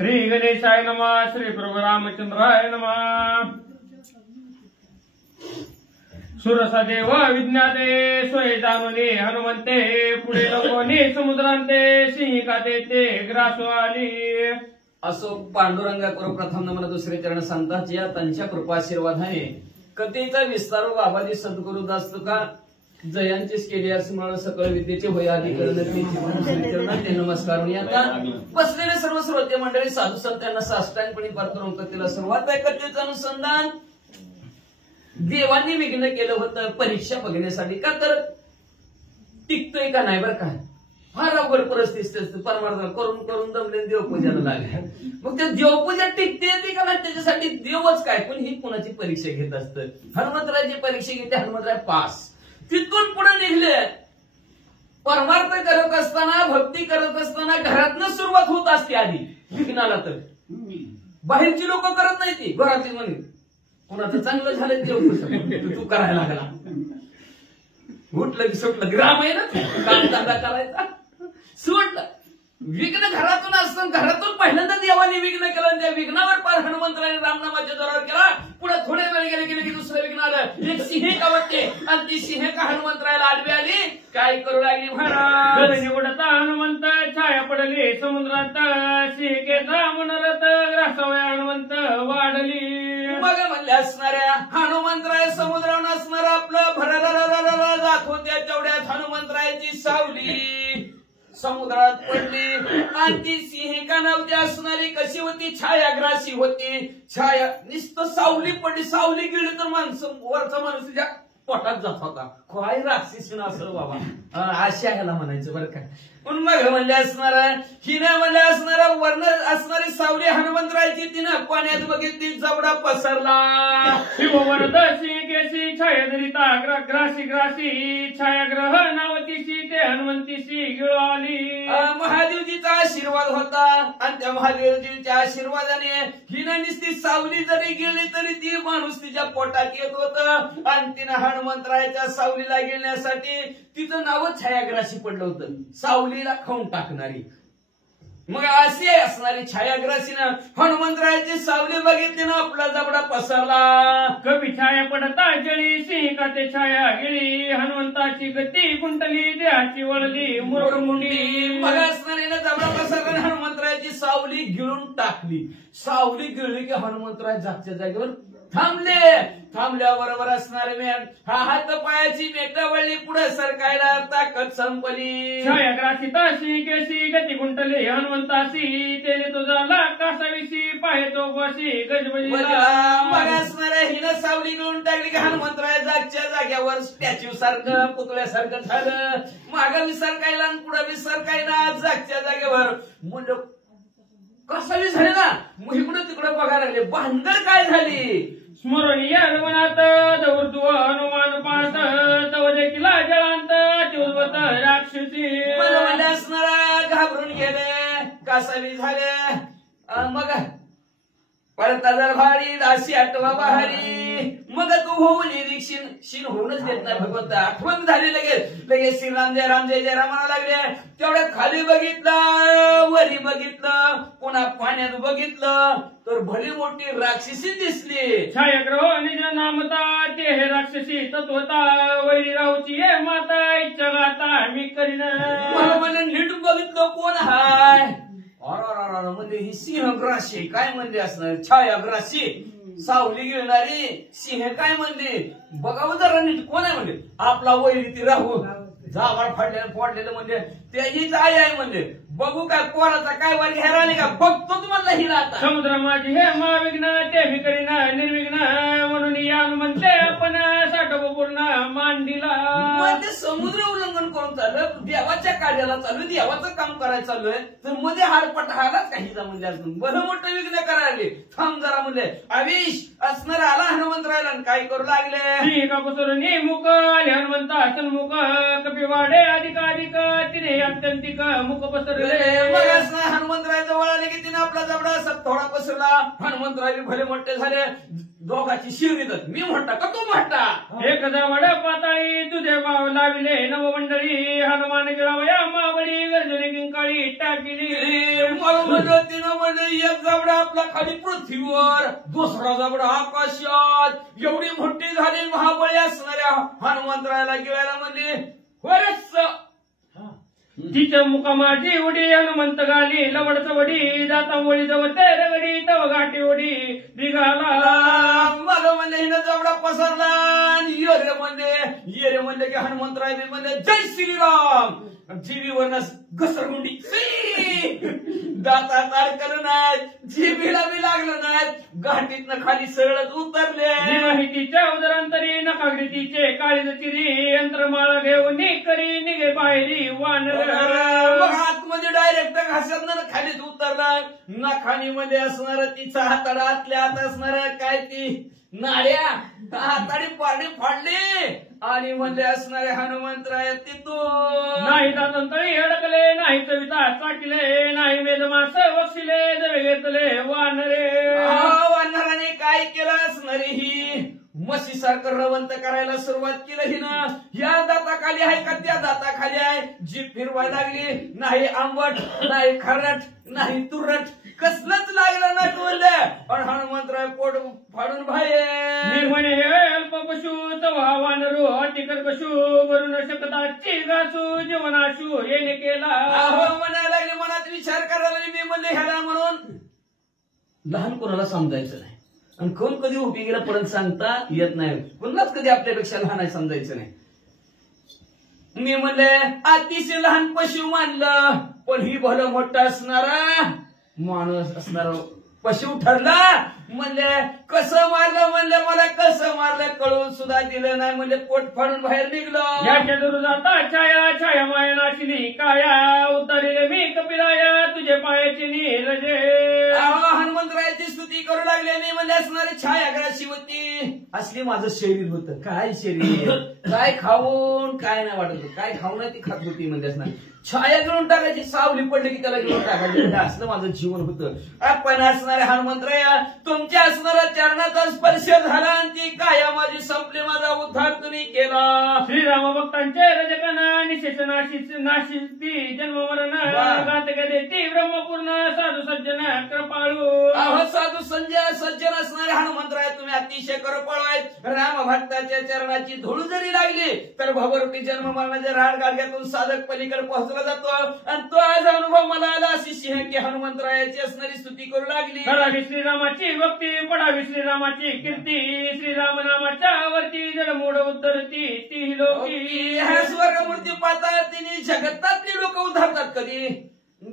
श्री गणेशाय नमः. श्री प्रभु रामचंद्राय नमः. सुरसा देव विज्ञाते सोय जाणूने हनुमंते पुढे लोकोनी समुद्रांते सिंहिकाते ते ग्रासवाली. असो पांडुरंगा करू प्रथम नमन दुसरे चरण संतांची या त्यांच्या कृपाशीर्वादाने कथेचा विस्तार बाबाजी सद्गुरु दास तुका जयांचीच केली असं मला सकळ विद्येचे होय आधी करण्याचे नमस्कार. आता बसलेले सर्व श्रोते मंडळी साधू संतांना साष्टांगपणे पात्र कथेला सुरुवात आहे. कथेचं अनुसंधान देवांनी विघ्न केलं होतं परीक्षा बघण्यासाठी. का तर टिकतोय का नाही बरं काय फार अवघड परिस्थिती असते. परमार्थ करून करून दमले देवपूजाला लागले. मग त्या देवपूजा टिकते का नाही त्याच्यासाठी देवच काय पण ही कोणाची परीक्षा घेत असतं. हनुमंतरायची परीक्षा घेते हनुमंतराय पास. तिथून पुढे निघले परमार्थ करत असताना भक्ती करत असताना घरातनं सुरुवात होत असते आधी विघ्नाला. तर बाहेरची लोक करत नाही ती घरातली म्हणे कोणाचं चांगलं झालं देव तू करायला लागला. उठलं की सुटलं ग्राम आहे ना काम धंदा करायचा सुटलं. विघ्न घरातून असतं घरातून पहिल्यांदा देवाने विघ्न केलं. त्या विघ्नावर पार हनुमंतराने रामनामाच्या जोरावर केला. पुढे थोडे वेळ गेले की दुसरं विघ्न आलं. एक सिंहिका वाटते आणि ती सिंहिका हनुमंतरायला आडवी आली. काय करू लागली महाराज. निवडता हनुमंत छाया पडली समुद्रात सिंहिकेचा मनोरथ ग्रासवाया हनुमंत वाढली. मग म्हणले असणाऱ्या हनुमंतराय समुद्रावर असणार आपलं भरभर जात होत्या तेवढ्यात हनुमंतरायची सावली समुद्रात पडली. आणि ती सिंहिका नव्हती असणारी कशी होती छायाग्रासी होती. छाया नुसतं सावली पडली. सावली गेली तर माणसं वरचा माणूस तिच्या पोटात जात होता. काय राक्षसी असं बाबा आशा ह्याला म्हणायचं बरं का. पण मग म्हणले असणार हिने म्हणले असणारा वर्ण असणारी सावली हनुमंतरायची तिनं पाण्यात बघितली जवडा पसरला. शिववरद सिंहिकेशी छायाधरिता ग्रासी ग्रासी छायाग्रह नावतीशी ते हनुमंतीशी गिळाली. महादेवजीचा आशीर्वाद होता आणि त्या महादेवजीच्या आशीर्वादाने हिनं नुसती सावली जरी गेली तरी ती माणूस तिच्या पोटात येत होतं. आणि तिनं हनुमंतरायच्या सावलीला गेल्यासाठी तिचं नावच छायाग्रासी पडलं होतं सावलीला खाऊन टाकणारी. मग अशी असणारी छायाग्रासीनं हनुमंतरायाची सावली बघितली ना आपला जबडा पसरला. कवी छाया पडता जळी सिंहिकाते छाया गिळी हनुमंताची गती कुंटली देहाची वळली मुरमुंडी. मग असणारीनं जबडा पसरला हनुमंतरायाची सावली गिळून टाकली. सावली गिळली की हनुमंतराय जागच्या जागेवर थांबले. थांबल्याबरोबर असणारे मेट हा हात पायाची मेटावळली पुढे सरकायला ताकद संपली. छायाग्रासिता सिंहिकेशी गती कुंटली हनुमंताशी तेने तो झाला कासाविशी पाहे तो बशी गजबजीला. मग असणाऱ्या हिनं सावली गिळून टाकली की हनुमंतराय जागच्या जाग्यावर स्टॅच्यू सारखं पुतळ्यासारखं झालं. मागं विसरकायला आणि पुढे विसरकायला जागच्या जागेवर मुलं कसावी झाले ना. मग इकडं तिकडं बघायला लागले भानगड काय झाली. स्मरणीय हनुमनाथ दौर्दुव हनुमान पाहत तवजे किला जळांत चौदवत राक्षसी. मला असणारा घाबरून गेले कासावी झाले. मग पडता जर भारी दासी आठवा बहारी. मग तू होऊन रिक्षीन शीन होऊनच देत नाही भगवंत. आठवण झाली लगेच श्रीराम जय राम जय जय राम म्हणा लागले. तेवढ्यात खाली बघितलं वरी बघितलं पुन्हा पाण्यात बघितलं तर भली मोठी राक्षसी दिसली. छायाग्रह निज नामता ते हे राक्षसी तत्वता वैरी राहूची हे माता इच्छा गाता मी करीन. मला म्हणलं नीट बघितलं कोण हाय. म्हणजे ही सिंहग्रासी काय म्हणले असणार छायाग्रासी सावली गिळणारी सिंह काय म्हणले बघावं जरा नीट कोण आहे म्हणजे आपला वैरी ती राहू जावाळ फाडलेलं फोडलेलं म्हणजे त्याचीच आई आहे म्हणजे बघू काय पोराचा काय वारी हेराणी का बघतो तुम्हाला हिला आता. समुद्र माझी हे महाविघ्न ते भी करीन निर्विघ्न म्हणून या म्हणते आपण साठव पूर्ण मांडीला. म्हणजे समुद्र उल्लंघन करून चाललं देवाच्या कार्याला चालू देवाचं काम करायला चालू आहे तर मध्ये हाडपट हालाच काहीचा म्हणजे असून बरं मोठं विघ्न करायला थांब जरा म्हणजे आविष असणार आला हनुमंतरायला काय करू लागले. सिंहिका पसरून मुख आले हनुमंता सन्मुख कपिवाडे अधिक अधिक तिने अत्यंतिक मुख पसरले. हनुमंतराय जवळ आले की तिने आपला जबडा असा थोडा पसरला. हनुमंतराय भले मोठे झाले दोघाची शिव देतात मी म्हणता का तू म्हणता. एक जवळ पाताळी तुझे भाव लाविले नवमंडळी हनुमान गिळावया मावळी गर्जने किंकाळी टाकिली. म्हणलं तिनं म्हणजे एक जबडा आपला खाली पृथ्वीवर, दुसरा जबडा आकाशात. एवढी मोठी झाली महाबळी असणाऱ्या हनुमंतरायाला गिळायला म्हणजे वरच तिच्या मुकामाची उडी हनुमंत गाली लवडच वडी दाता वडी जवळ रगडी तव गाठी उडी निघाला. मला म्हणले हिनं जबडा पसरला आणि येरे म्हणले की हनुमंतराय बी म्हणले जय श्रीराम. जीबीवर घसरगुंडी दाता ताडकलं नाही, जीबीला बी लागलं नाही, घाटीतनं खाली सरळच उतरले. माहितीच्या उदरांतरी नखागडीचे काळीज चिरी यंत्रमाळा घेऊन करी निघे बाहेरी वानर. आतमध्ये डायरेक्ट घासात खालीच उतरला. नखानी मध्ये असणार तिचा हाताला आतल्या हात असणार काय ती नाड्या हाताडी पारडी फाडली आणि म्हणले असणारे हनुमंतराय तिथून नाही दातंतळी अडकले, नाही चविता चाटले, नाही मेदमास वक्षिले जवे घेतले वानरे. वानराने काय केलं असणारे ही म्हशीसारखं रवंत करायला सुरुवात केलं हिनं. या दाताखाली आहे का त्या दाताखाली आहे, जीभ फिरवायला लागली. नाही आंबट, नाही खरट, नाही तुरट, कसलंच लागलं नाही बोलले. पण हनुमंतराय पोट फाडून बाहेर म्हणे हे अल्प पशु तवा वानरू अतिकर पशु वरून शकता घासू जीवनाशू येणे केला. म्हणायला लागले, मनात विचार करायला लागले. मी म्हणले ह्याला म्हणून लहान कोणाला समजायचं नाही आणि कोण कधी उभी गेला पर्यंत सांगता येत नाही. कोणालाच कधी आपल्यापेक्षा लहान आहे समजायचं नाही. मी म्हणले अतिशय लहान पशु मानलं, पण ही भलं मोठं असणारा माणूस असणार पशु ठरला. म्हणले कसं मारलं, म्हणले मला कसं मारलं कळून सुद्धा दिलं नाही. म्हणजे पोट फाडून बाहेर निघलं. याच्या दूर जाता छाया छाया माया नाशिनी काया उतरले मी कपिराया तुझे पायाची नीरजे. हनुमंतरायाची स्तुती करू लागली आणि म्हणजे असणारी छायाग्राशी होती. असली माझं शरीर होतं. काय शरीर, काय खाऊन काय नाही वाटत, काय खाऊ नाही ती खात होती. म्हणजे असणार छाया घेऊन टाकायची, सावली पडली की त्याला घेऊन टाकायची. असलं माझं जीवन होतं. आपण असणारे हनुमंतराया तुमच्या असणाऱ्या चरणाचा स्पर्श झाला आणि ती काया माझी संपली, माझा उद्धार तुम्ही केला. श्रीराम भक्तांचे रजकना निशेष नाशिती जन्म मरण गात गदे ती ब्रह्मपूर्ण साधू सज्जन कृपाळू. साधू संजय सज्जन असणारे हनुमंतराय तुम्ही अतिशय कृपाळू आहेत. राम भक्ताच्या चरणाची धूळ जरी लागली तर भवरूपी जन्म मरणाच्या राड गाडग्यातून साधक पलीकडे पोहोचला जातो. आणि तो आज अनुभव मला आला. अशी सिंह की हनुमंतरायाची असणारी स्तुती करू लागली. करावी श्रीरामाची भक्ती पडावी श्रीरामाची कीर्ती श्रीराम नामाच्या वरती जडमोड उद्धरती ती लोकी. ह्या स्वर्गमूर्ती पाहता तिने जगतातली लोक उद्धारतात. कधी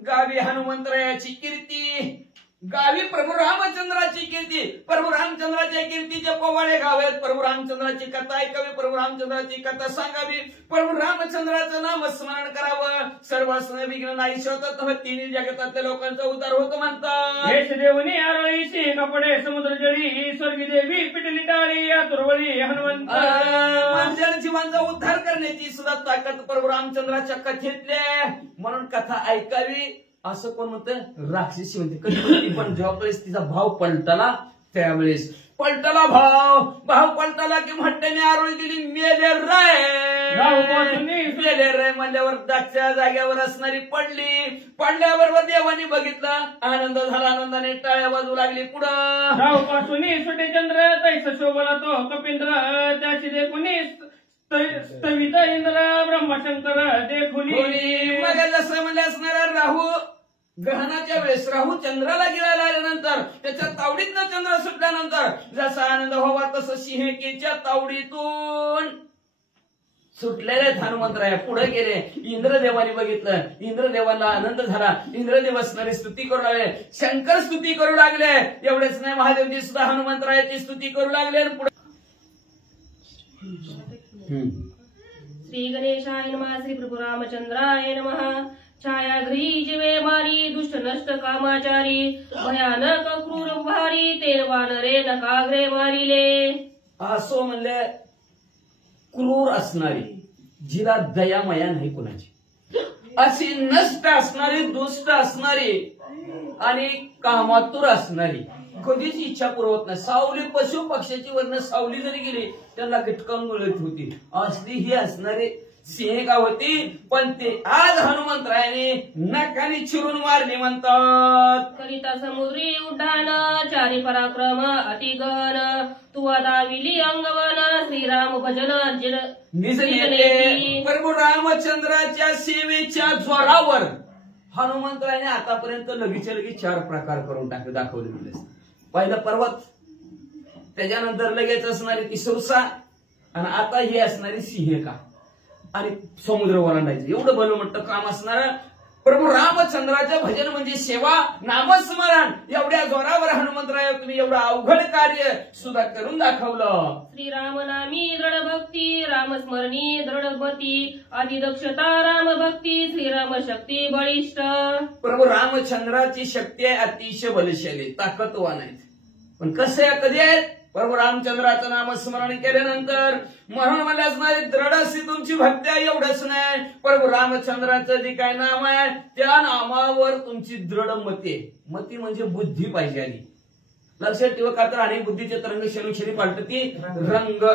गावी हनुमंतरायाची कीर्ती, गावी प्रभू रामचंद्राची कीर्ती. प्रभू रामचंद्राच्या कीर्तीचे पोवाडे गावेत. प्रभू रामचंद्राची कथा ऐकावी, प्रभू रामचंद्राची कथा सांगावी, प्रभू रामचंद्राचं नाम स्मरण करावं. सर्वांना विघ्न नाही शोधत तिन्ही जगतातल्या लोकांचा उद्धार होतो म्हणतात. हेच देवनी आरळीशी कपडे समुद्र जळी स्वर्गी देवी पिटली टाळी आतुरवळी हनुमंत. माणसाच्या जीवांचा उद्धार करण्याची सुद्धा ताकद प्रभू रामचंद्राच्या कथेतले. म्हणून कथा ऐकावी असं कोण म्हणतं, राक्षसी म्हणते. कधी पण ज्यावेळेस तिचा भाव पलटला त्यावेळेस पलटला भाव पलटला की म्हटल्याने आरोळी दिली मेले राय म्हणल्यावर दागच्या जाग्यावर असणारी पडली. पडल्याबरोबर देवानी बघितलं, आनंद झाला. आनंदाने टाळ्या बाजू लागली. पुढं रावपासून सुटे चंद्र तैस शोभला तो कपिंद्र त्याची देखुनी स्थवित इंद्र ब्रह्मशंकर देखुनी. मग जसं म्हणजे असणारा राहू ग्रहणाच्या वेळेस राहू चंद्राला गिळायला आल्यानंतर त्याच्या तावडीतनं चंद्र सुटल्यानंतर जसा आनंद व्हावा तसं सिंहकीच्या तावडीतून सुटलेले हनुमंतराय पुढे गेले. इंद्रदेवाने बघितलं, इंद्रदेवाला आनंद झाला. इंद्रदेव असणारी स्तुती करू लागले, शंकर स्तुती करू लागले. एवढेच नाही, महादेवजी सुद्धा हनुमंतरायाची स्तुती करू लागले. पुढे श्री गणेशाय नमः. श्री प्रभु रामचंद्राय नमः. छायाघ्री जिवे मारी दुष्ट नष्ट कामाचारी भयानक क्रूर भारी तेर वानरे नकाग्रे मारिले. असो म्हणले क्रूर असणारी, जिला दया माया नाही कुणाची, अशी नष्ट असणारी, दुष्ट असणारी आणि कामातूर असणारी, कधीच इच्छा पुरवत नाही. सावली पशु पक्षाची वर्ण सावली जरी गेली त्यांना गिटकावून मिळत होती. असली ही असणारी सिंहिका होती, पण ते आज हनुमंतरायाने नाकाने चिरून मारली म्हणतात. करिता समुद्री उड्डाण चारी पराक्रम अतिगण तुवा दाविली अंगवन श्रीराम भजन निज नेते. प्रभू रामचंद्राच्या सेवेच्या जोरावर हनुमंतरायाने आतापर्यंत लगेच लगेच 4 प्रकार करून दाखवले. पहिला पर्वत, त्याच्यानंतर लगेच असणारी ती सुरसा, आणि आता ही असणारी सिंहिका आणि समुद्र ओलांडायचं. एवढं भलं म्हणतं काम असणार. प्रभू रामचंद्राचं भजन म्हणजे सेवा, नामस्मरण. एवढ्या जोरावर हनुमंतराय तुम्ही एवढं अवघड कार्य सुद्धा करून दाखवलं. श्रीराम नामी दृढ भक्ती रामस्मरणी दृढमती आदिदक्षता राम भक्ती श्रीराम शक्ती बळिष्ठ. प्रभू रामचंद्राची शक्ती आहे अतिशय बलशाली, ताकदवान आहेत. पण कसं आहे, कधी आहेत? प्रभू रामचंद्राचं नामस्मरण केल्यानंतर. म्हणून मला असणारी दृढ अशी तुमची भक्ती आहे. एवढंच नाही, प्रभू रामचंद्राचं जे काय नाम आहे त्या नामावर तुमची दृढ मती. मती म्हणजे बुद्धी पाहिजे आली. लक्षात ठेवा, का तर अनेक बुद्धीचे तरंग क्षणोक्षणी पालटती. रंग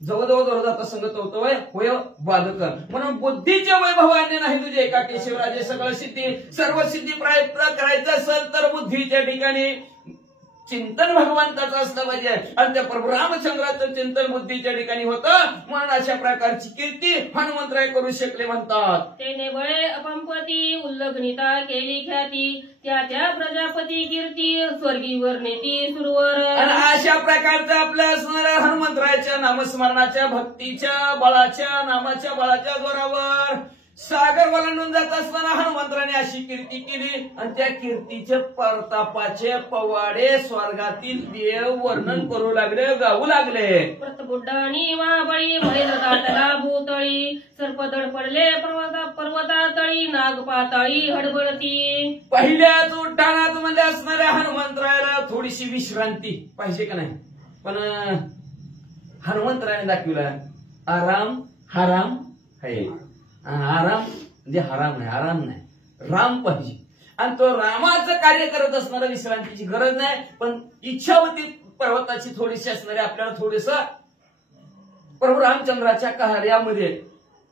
जवळजवळ जोरदार संगत होतो होय बाधक. म्हणून बुद्धीच्या वैभवाने नाही तुझे एका केशवराजे सगळं सिद्धी. सर्व सिद्धी प्राप्त करायचं असेल तर बुद्धीच्या ठिकाणी चिंतन भगवंताचं असलं पाहिजे. आणि त्या प्रभू रामचंद्राचं चिंतन बुद्धीच्या ठिकाणी होतं. म्हणून अशा प्रकारची कीर्ती हनुमंतराय करू शकले म्हणतात. तेने बळे अपंपती उल्लग्निता केली ख्याती त्या त्या प्रजापती कीर्ती स्वर्गीवर नेती सुरवर. आणि अशा प्रकारचं आपल्या असणाऱ्या हनुमंतरायाच्या नामस्मरणाच्या भक्तीच्या बळाच्या नामाच्या बळाच्या जोरावर सागर ओलांडून जात असताना हनुमंतराने अशी कीर्ती केली. आणि त्या कीर्तीचे प्रतापाचे पवाडे स्वर्गातील देव वर्णन करू लागले, गाऊ लागले. प्रतबुड्डानी महाबळी महेंद्र दाटला भूतळी सर्पदड पडले पर्वतातळी नाग पाताळी हडबडती. पहिल्याच उड्डाणात मध्ये असणाऱ्या हनुमंतरायाला थोडीशी विश्रांती पाहिजे का नाही, पण हनुमंतरायाने दाखवला आराम हराम आहे. आराम म्हणजे हराम नाही, आराम नाही, राम पाहिजे. आणि तो रामाचं कार्य करत असणारा विश्रांतीची गरज नाही, पण इच्छा होती पर्वताची थोडीशी असणारी आपल्याला थोडस प्रभू रामचंद्राच्या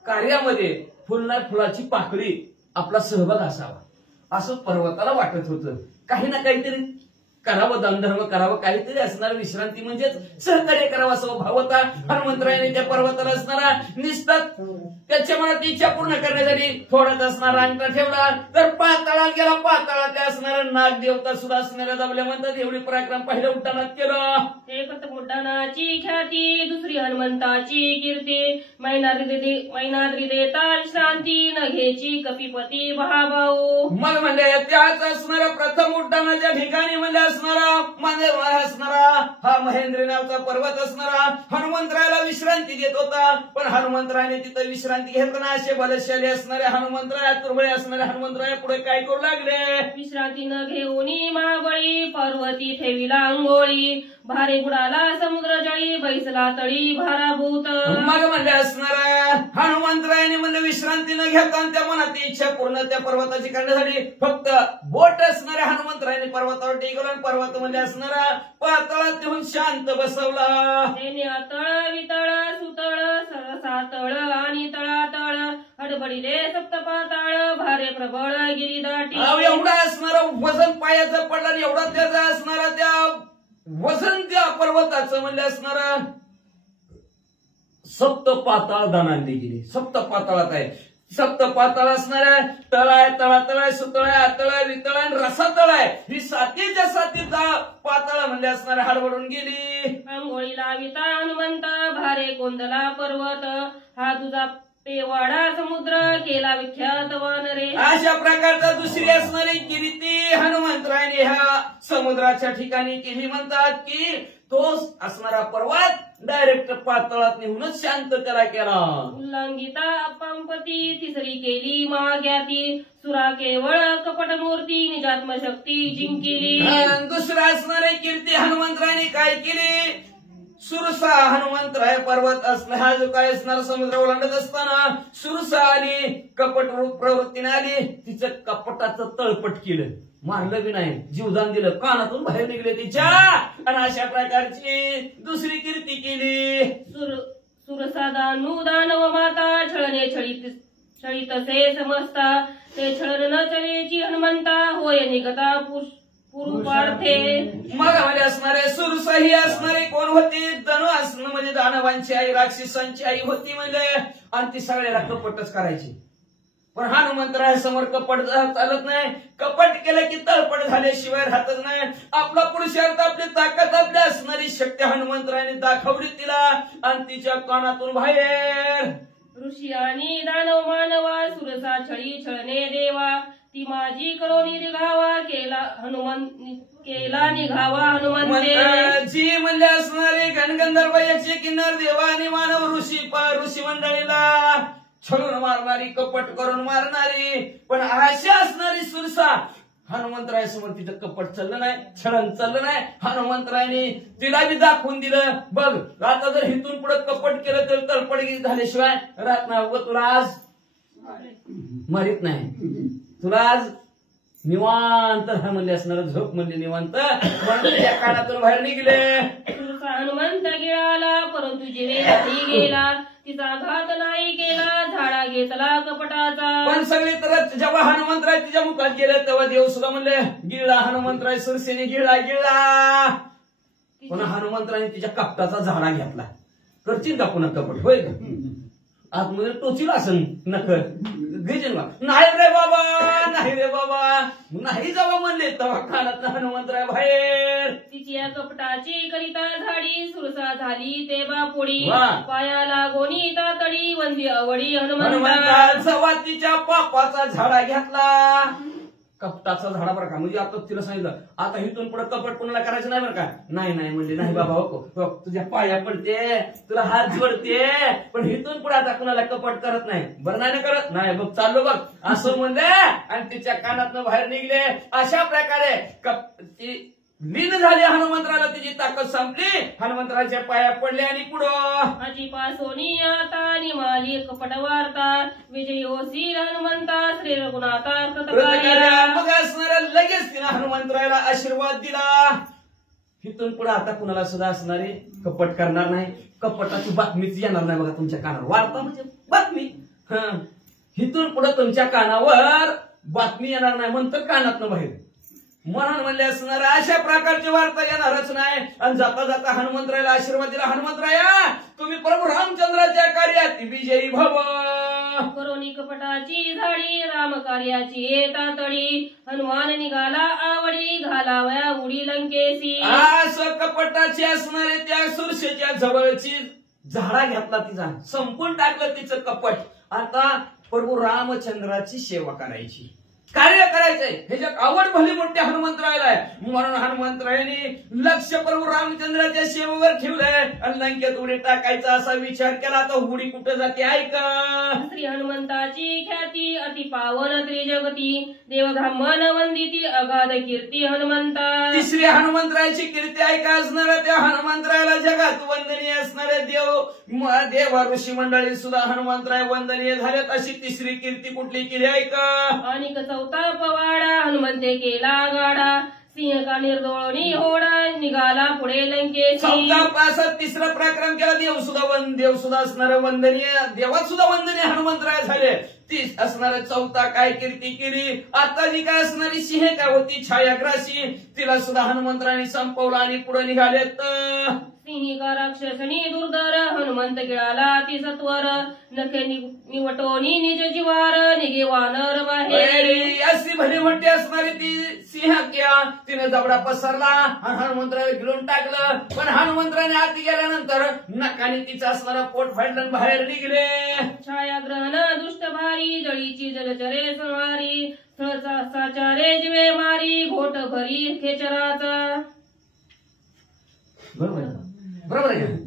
कार्यामध्ये फुलाची पाकळी आपला सहभाग असावा असं पर्वताला वाटत होतं. काही ना काहीतरी करावं, दानधर्म करावं, काहीतरी असणार. विश्रांती म्हणजेच सहकार्य करावं असं भाव होता हनुमंतरायाने त्या पर्वताला असणारा. निसतात त्याच्या मनात इच्छा पूर्ण करण्यासाठी थोडाच असणारा अंगठा ठेवला तर पाताळात गेला. पाताळात असणारा नाग देवता सुद्धा असणाऱ्या दाबल्या म्हणतात. एवढी पराक्रम पहिल्या उड्डाणात केलं. एक उड्डाणाची ख्याती दुसरी हनुमंताची कीर्ती मैनाद्री देता विश्रांती नघेची कपिपती महाभाऊ. मग म्हणजे त्याच असणाऱ्या प्रथम उड्डाणाच्या ठिकाणी म्हणजे असणारा हा महेंद्र नावचा पर्वत असणारा हनुमंतरायाला विश्रांती देत होता. पण हनुमंतरायाने तिथं विश्रांती घेताना असे बलशाली असणारे हनुमंतराया तुर्बळे असणारे हनुमंतराया पुढे काय करू लागले. विश्रांती न घेऊनी महाबळी पर्वती ठेविला अंघोळी भारे बुडाला समुद्र जळी बैसला तळी भाराभूत. मग म्हणजे असणारा हनुमंतरायाने म्हणजे विश्रांती न घेता त्या मनाची इच्छा पूर्ण त्या पर्वताची करण्यासाठी फक्त बोट असणाऱ्या हनुमंतरायाने पर्वतावर टेकवला. पर्वत म्हणजे असणारा पाताळात घेऊन शांत बसवला. त्याने अतळ वितळ सुतळ सातळ आणि तळातळ हडबडीले सप्तपाताळ भारे प्रबळ गिरीदाटी. एवढा असणारा वजन पायाचं पडलं आणि एवढा त्याचा असणारा त्या वजन त्या पर्वताचं म्हणजे असणारा सप्त पाताळ दानांनी गेली. सप्त पाताळात आहे. सप्त पाताळ असणाऱ्या तळ आहे, तळातळ आहे, सुतळ आहे, आतळ आहे, वितळ आहे, रसातळ आहे. ही सातीच्या साती पाताळ म्हणजे असणाऱ्या हडबडून गेली. अंघोळी लाविता हनुमंत भारे कोंदला पर्वत हा तुझा पेवाडा समुद्र केला विख्यात वानरे. अशा प्रकारचा दुसरी असणारी कीर्ती हनुमंतरायाने ह्या समुद्राच्या ठिकाणी केली. म्हणतात की तो असणारा पर्वत डायरेक्ट पातळात निघूनच शांत त्याला केला. उल्लंघिता अपंपती तिसरी केली महाग्याती सुरा केवळ कपट मूर्ती निजात्मशक्ती जिंकिली. दुसरा असणारी कीर्ती हनुमंतरायाने काय केली. सुरसा हनुमंतराय पर्वत असणं हा जो काय असणार समुद्र ओलांडत असताना सुरसा आली, कपट प्रवृत्तीने आली. तिचं कपटाचं तळपट केलं, मारलं बी नाही, जीवदान दिलं, कानातून बाहेर निघले तिच्या. आणि अशा प्रकारची दुसरी कीर्ती केली. सुरसादानु दानव माता छळणे छळितसे समजता ते छळन न चलेची हनुमंता होय निगता पुरुपार्थे मग म्हणजे असणारे सुरसाही असणारी कोण होती धनु असणं म्हणजे दानवांची आई राक्षसांची आई होती म्हणजे आणि ती सगळ्याला कपटच करायची पण हनुमंतराय समोर कपट चालत नाही कपट केलं की तळपट झाल्याशिवाय राहतच नाही आपला पुरुषार्थ आपली ताकद आपली असणारी शक्ती हनुमंतरायने दाखवली तिला आणि तिच्या कानातून बाहेर ऋषी आणि दानव मानवा सुरसा छळणे देवा ती माझी करोनी निघावा केला निघावा हनुमंते जी म्हणले असणारे गणगंधर्व याची किन्नर देवा आणि मानव ऋषी मंडळीला छळून मारणारी कपट करून मारणारी पण अशी असणारी सुरसा हनुमंतराय समोर तिथं कपट चाललं नाही छळण चाललं नाही हनुमंतरायने तिला बी दाखवून दिलं बघ आता जर हिथून पुढे कपट केलं तर तळपडगी झाल्याशिवाय राहत नाही उगं तुला आज मारित नाही तुला आज निवांत म्हणले असणार झोप म्हणले निवांत म्हणून त्या कानातून बाहेर निघले हनुमंत गिळाला परंतु जिवे नाही गेला तिचा घात नाही केला झाडा घेतला कपटाचा पण सगळे तर जेव्हा हनुमंतराय तिच्या मुखात गेले तेव्हा देव सुद्धा म्हणले गिळला हनुमंतराय सुरसेने गिळला पुन्हा हनुमंतराने तिच्या कपटाचा झाडा घेतला करशील का पुन्हा कपट होय का आतमध्ये टोचीला असं नखर घेशील का नाही रे बाबा नाही जावा म्हणले तेव्हा कानात हनुमंतराय बाहेर तिची कपटाची करिता झाडी सुरसा झाली ते बापोडी पायाला गोणी तातडी वंदी अवडी हनुमंता तिच्या पापाचा झाडा घेतला कपटाचा झाडा बरं का म्हणजे आता तिला सांगितलं आता इथून पुढे कपट कोणाला करायचं नाही बरं का नाही म्हणले नाही बाबा हो तुझ्या पाया पडते तुला हात जोडते पण इथून पुढे आता कुणाला कपट करत नाही बरं नाही करत नाही बघ चाललो बघ असं म्हणले आणि तिच्या कानातनं बाहेर निघले अशा प्रकारे ती लीन झाली हनुमंतराला तिची ताकद संपली हनुमंतराच्या पाया पडले आणि पुढं अजिपासोनी आता निमाली कपट वार्ता विजयोसी हनुमंता श्री रघुनाथा मग असणाऱ्या लगेच तिने हनुमंतरायला आशीर्वाद दिला इथून पुढे आता कुणाला सुद्धा असणारे कपट करणार नाही कपटाची बातमीच येणार नाही बघा तुमच्या कानावर वार्ता म्हणजे बातमी इथून पुढे तुमच्या कानावर बातमी येणार नाही म्हणतं कानातनं बाहेर म्हणून म्हणले असणार अशा प्रकारची वार्ता येणारच नाही आणि जाता जाता हनुमंतरायला आशीर्वाद दिला हनुमंतराया तुम्ही प्रभू रामचंद्राच्या कार्यात विजयी भव करोनी कपटाची झाडी राम कार्याची येता तडी हनुमान निघाला आवडी घालावया उडी लंकेसी असं कपटाची असणारे त्या सुरसेच्या जवळची झाडा घेतला तिचा संपून टाकलं तिचं कपट आता प्रभू रामचंद्राची सेवा करायची कार्य करायचंय ह्याच्यात आवड भली मोठ्या हनुमंतरायला आहे म्हणून हनुमंतरायाने लक्ष प्रभू रामचंद्राच्या सेवेवर ठेवलंय आणि लंकेत उडी टाकायचा असा विचार केला तर उडी कुठं जाते ऐका श्री हनुमंताची ख्याती अति पावन त्रिजगती देव ब्राह्मण वंदिती अगाध कीर्ती हनुमंता तिसरी हनुमंतरायाची कीर्ती ऐका असणाऱ्या त्या हनुमंतरायाला जगात वंदनीय असणारे देव ऋषी मंडळी सुद्धा हनुमंतराय वंदनीय झालेत अशी तिसरी कीर्ती कुठली केली ऐका आणि चौथा पवाडा हनुमंते केला गाडा सिंह का निर्दोळणी होडा निघाला पुढे लंकेशी चौथा पासात तिसरा प्रकरण केला देव सुद्धा असणारे वंदनीय देवात सुद्धा वंदनीय हनुमंतराय झाले ती असणारे चौथा काय कीर्ती केली आता जी काय असणारी सिंह काय होती छायाग्रासी तिला सुद्धा हनुमंतराने संपवला आणि पुढे निघालेत सिंहिका राक्षसनी दुर्धर हनुमंत गिळाला ती सत्वर नखे निवटोनी निज जिवार निघे वानर बाहेर अशी भली मोठी असणारी ती सिंह क्या तिने जबडा पसरला आणि हनुमंतराला गिळून टाकलं पण हनुमंतराने आत गेल्यानंतर नकाने तिचं असणारं पोट फाडलं बाहेर निघले छायाग्रहण दुष्ट भारी जळीची जलचरे संहारी साचारे जिवे मारी घोट भरी खेचराचा बरोबर आहे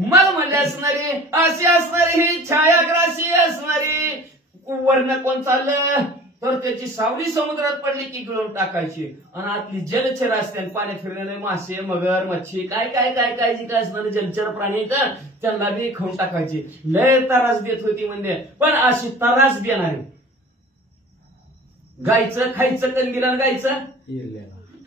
मग म्हणजे असणारी अशी असणारी ही छायाग्रासी असणारी वर्ण कोण चाललं तर त्याची सावली समुद्रात पडली की गिळून टाकायची आणि आतली जलचर असते पाण्यात फिरलेले मासे मगर मच्छी काय काय काय काय जी काय असणारे जलचर प्राणी तर त्यांना बी खाऊन टाकायची लय तरास देत होती म्हणजे पण अशी तरास देणारी गायचं खायचं कणगीला गायचं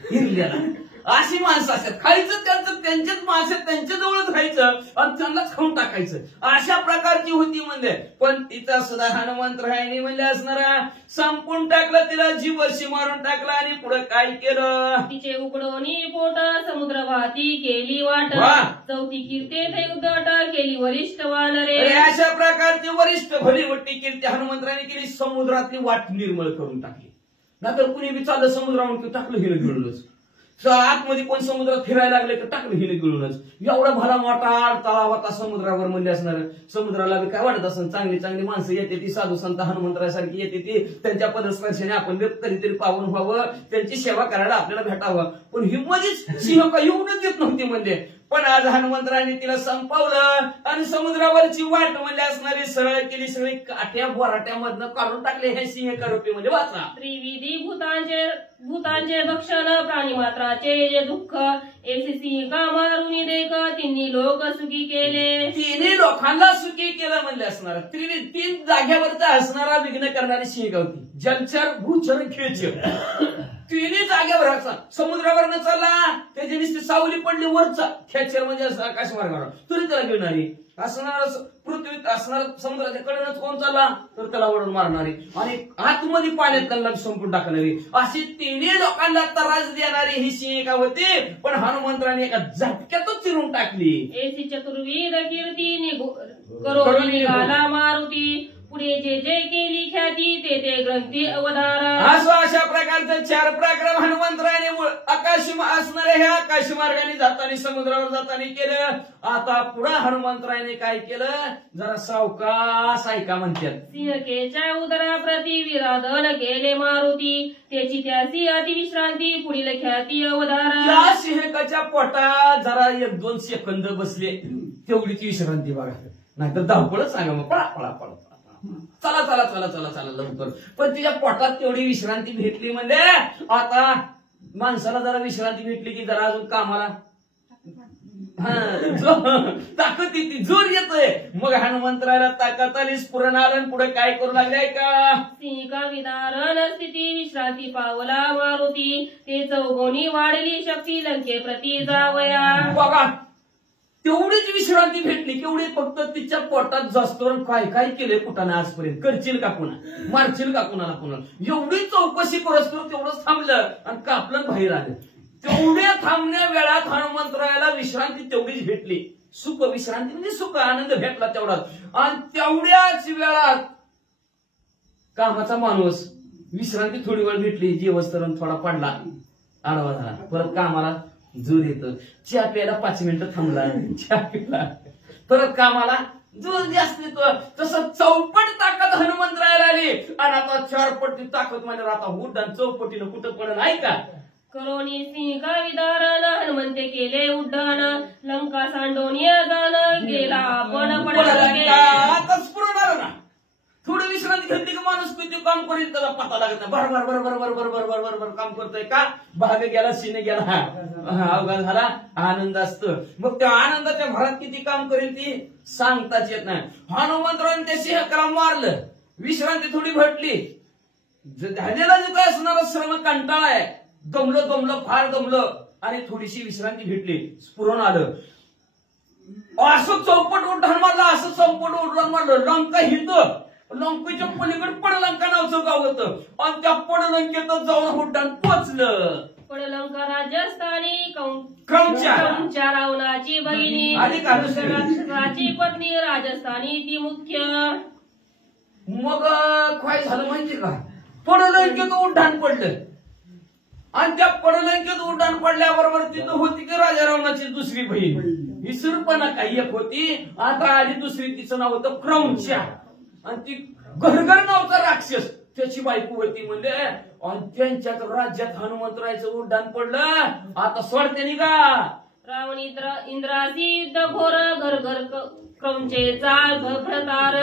हिरल्याला अशी माणसं असतात, खायचं त्यांचं त्यांच्याच माणसं त्यांच्या जवळच खायचं आणि त्यांनाच खाऊन टाकायचं, अशा प्रकारची होती म्हणजे. पण तिचा सुद्धा हनुमंतरायाने म्हणजे असणारा संपून टाकलं, तिला जीवशी मारून टाकला आणि पुढे काय केलं, तिचे उघडोनी पोट समुद्र वाहती केली वाट, चौथी कीर्ते ते उद्धट केली वरिष्ठ वानरे. अशा प्रकारची वरिष्ठ भली मोठी कीर्ती हनुमंतराने केली, समुद्रातली वाट निर्मळ करून टाकली. नाहीतर कुणी बी चाललं समुद्रावर टाकलं हिने गिळूनच, आतमध्ये कोण समुद्रात फिरायला लागले तर टाकलं हिने गिळूनच. एवढा भला मोठा तलाव होता समुद्रावर म्हणजे असणार. समुद्राला बी काय वाटत असं, चांगली चांगली माणसं येते ती, साधू संत हनुमंतरासारखी येते ती, त्यांच्या पदस्पर्शाने आपण कधीतरी पावन व्हावं, त्यांची सेवा करायला आपल्याला भेटावं. पण ही मध्येच सिंह का येऊनच देत नव्हती म्हणजे. पण आज हनुमंतराने तिला संपवलं आणि समुद्रावरची वाट म्हणजे असणारी सरळ केली, सगळी काठ्या बोराट्यामधनं काढून टाकले हे सिंह करोपी म्हणजे वाचा. त्रिविधी भूतांचे भक्षण प्राणी मात्राचे दुःख एसी सिंह का मारुनी देख तिन्ही लोक सुखी केले. तिन्ही लोकांना सुखी केलं म्हणजे असणार. तीन जाग्यावरचा असणारा विघ्न करणारी सिंह होती, जलचर भूचर खेळचर. तिन्ही जागेवर असा समुद्रावर न चालला, त्याची नुसती सावली पडली वरचा खेचर म्हणजे असं आकाश मार्गावर तरी त्याला घेणारी, असणार पृथ्वीत असणार समुद्राच्या कडेनच कोण चालला तर त्याला ओढून मारणारी आणि आतमध्ये पाण्यात त्यांना संपून टाकणारी, अशी तिन्ही लोकांना त्रास देणारी ही सिंहिका होती. पण हनुमंतराने एका झटक्यातच चिरून टाकली. एसी चतुर्विध कीर्ती करून निघाला मारुती, पुढे जे जे केली ख्याती ते ते ग्रंथी अवधारा. अशा प्रकारचे 4 पराक्रम हनुमंतराने आकाश असणारे हे आकाश मार्गाने जाताना समुद्रावर जाताना केलं. आता पुढे हनुमंतराने काय केलं जरा सावकाश ऐका म्हणतात. सिंहकेच्या उदराप्रती विराधन केले मारुती, त्याची त्याची अतिविश्रांती पुढील ख्याती अवधारा. त्या सिंहकाच्या पोटात जरा 1-2 सेकंद बसले, तेवढीच विश्रांती बघा, नाहीतर धावपळच सांगा मग पळा पळा पळा चला चला चला चला चला लवकर. पण तिच्या पोटात तेवढी विश्रांती भेटली म्हणजे आता माणसाला जरा विश्रांती भेटली की जरा अजून कामाला ताकद येते, जोर येतोय. मग हनुमंतराला ताकद आली, स्फुरण आलं, पुढे काय करू लागले का सिंहिका विदारण स्थिती विश्रांती पावला मारुती, ते चौगोनी वाढली शक्ती लंके प्रती जावया. बघा तेवढीच विश्रांती भेटली, केवढी फक्त तिच्या पोटात जास्त काय काय केलंय कुठाने आजपर्यंत, करशील का पुन्हा, मारशील का कुणाला पुन्हा, एवढी चौकशी करत तेवढंच थांबलं आणि कापलं बाहेर आलं. तेवढ्या थांबण्या वेळात हनुमंतरायाला विश्रांती तेवढीच भेटली, सुख विश्रांती म्हणजे सुख आनंद भेटला तेवढाच. आणि तेवढ्याच वेळात कामाचा माणूस विश्रांती थोडी वेळ भेटली, जीवस्तरण थोडा पडला, आडवा झाला, परत कामाला जोर येतो. चहा प्यायला 5 मिनिटं थांबला, चहा पिला, परत कामाला जोर जास्त येतो. तसं चौपट ताकद हनुमंतरायाला आली आणि आता 4 पट ताकद म्हणजे आता उड्डाण चौपटीनं कुठं पडलं नाही का. करोनी सिंहिका विदारण हनुमंते केले उड्डाण, लंका सांडोनिया जाण गेला आपण पडला. आता स्फुरण आलं ना, थोडी विश्रांती घेतली की माणूस किती काम करीत त्याला पता लागत नाही. बरोबर बरोबर बरोबर बरोबर बरोबर काम करतोय का, भाग गेला सीने गेला, अवघड झाला, आनंद असतो. मग त्या आनंदाच्या भरात किती काम करेल ती सांगताच येत नाही. हनुमंतराने त्या सिंहकाला मारलं, विश्रांती थोडी भेटली, झालेला जो काय असणारा श्रम कंटाळा आहे, दमलं फार दमलं आणि थोडीशी विश्रांती भेटली, स्फुरण आलं. असं चौपट उड्डाण मारलं, असं चौपट उड्डाण मारलं, लंका हित लंकेच्या पलीकडे पडलंका नावचं गाव होतं आणि त्या पडलंकेतच जाऊन उड्डाण पोचलं. पडलंका राजस्थानी क्रमच्या रावणाची बहिणी, राक्षसाची पत्नी राजस्थानी ती मुख्य. मग काय झालं माहिती का, पडलंकेत उड्डाण पडलं आणि त्या पडलंकेत उड्डाण पडल्याबरोबर तिथं होती की राजा रावणाची दुसरी बहीण, ही सुरपणा काही एक होती, आता आली दुसरी, तिचं नाव होतं क्रमच्या. आणि ती घरघर नावचा राक्षस, त्याची बायको होती म्हणजे. आणि त्यांच्या राज्यात हनुमंतरायचं उड्डाण पडलं, आता सोडते निघा. रावण इंद्रासी युद्ध घोर घर घर क्रमचे चाल भ्रतार,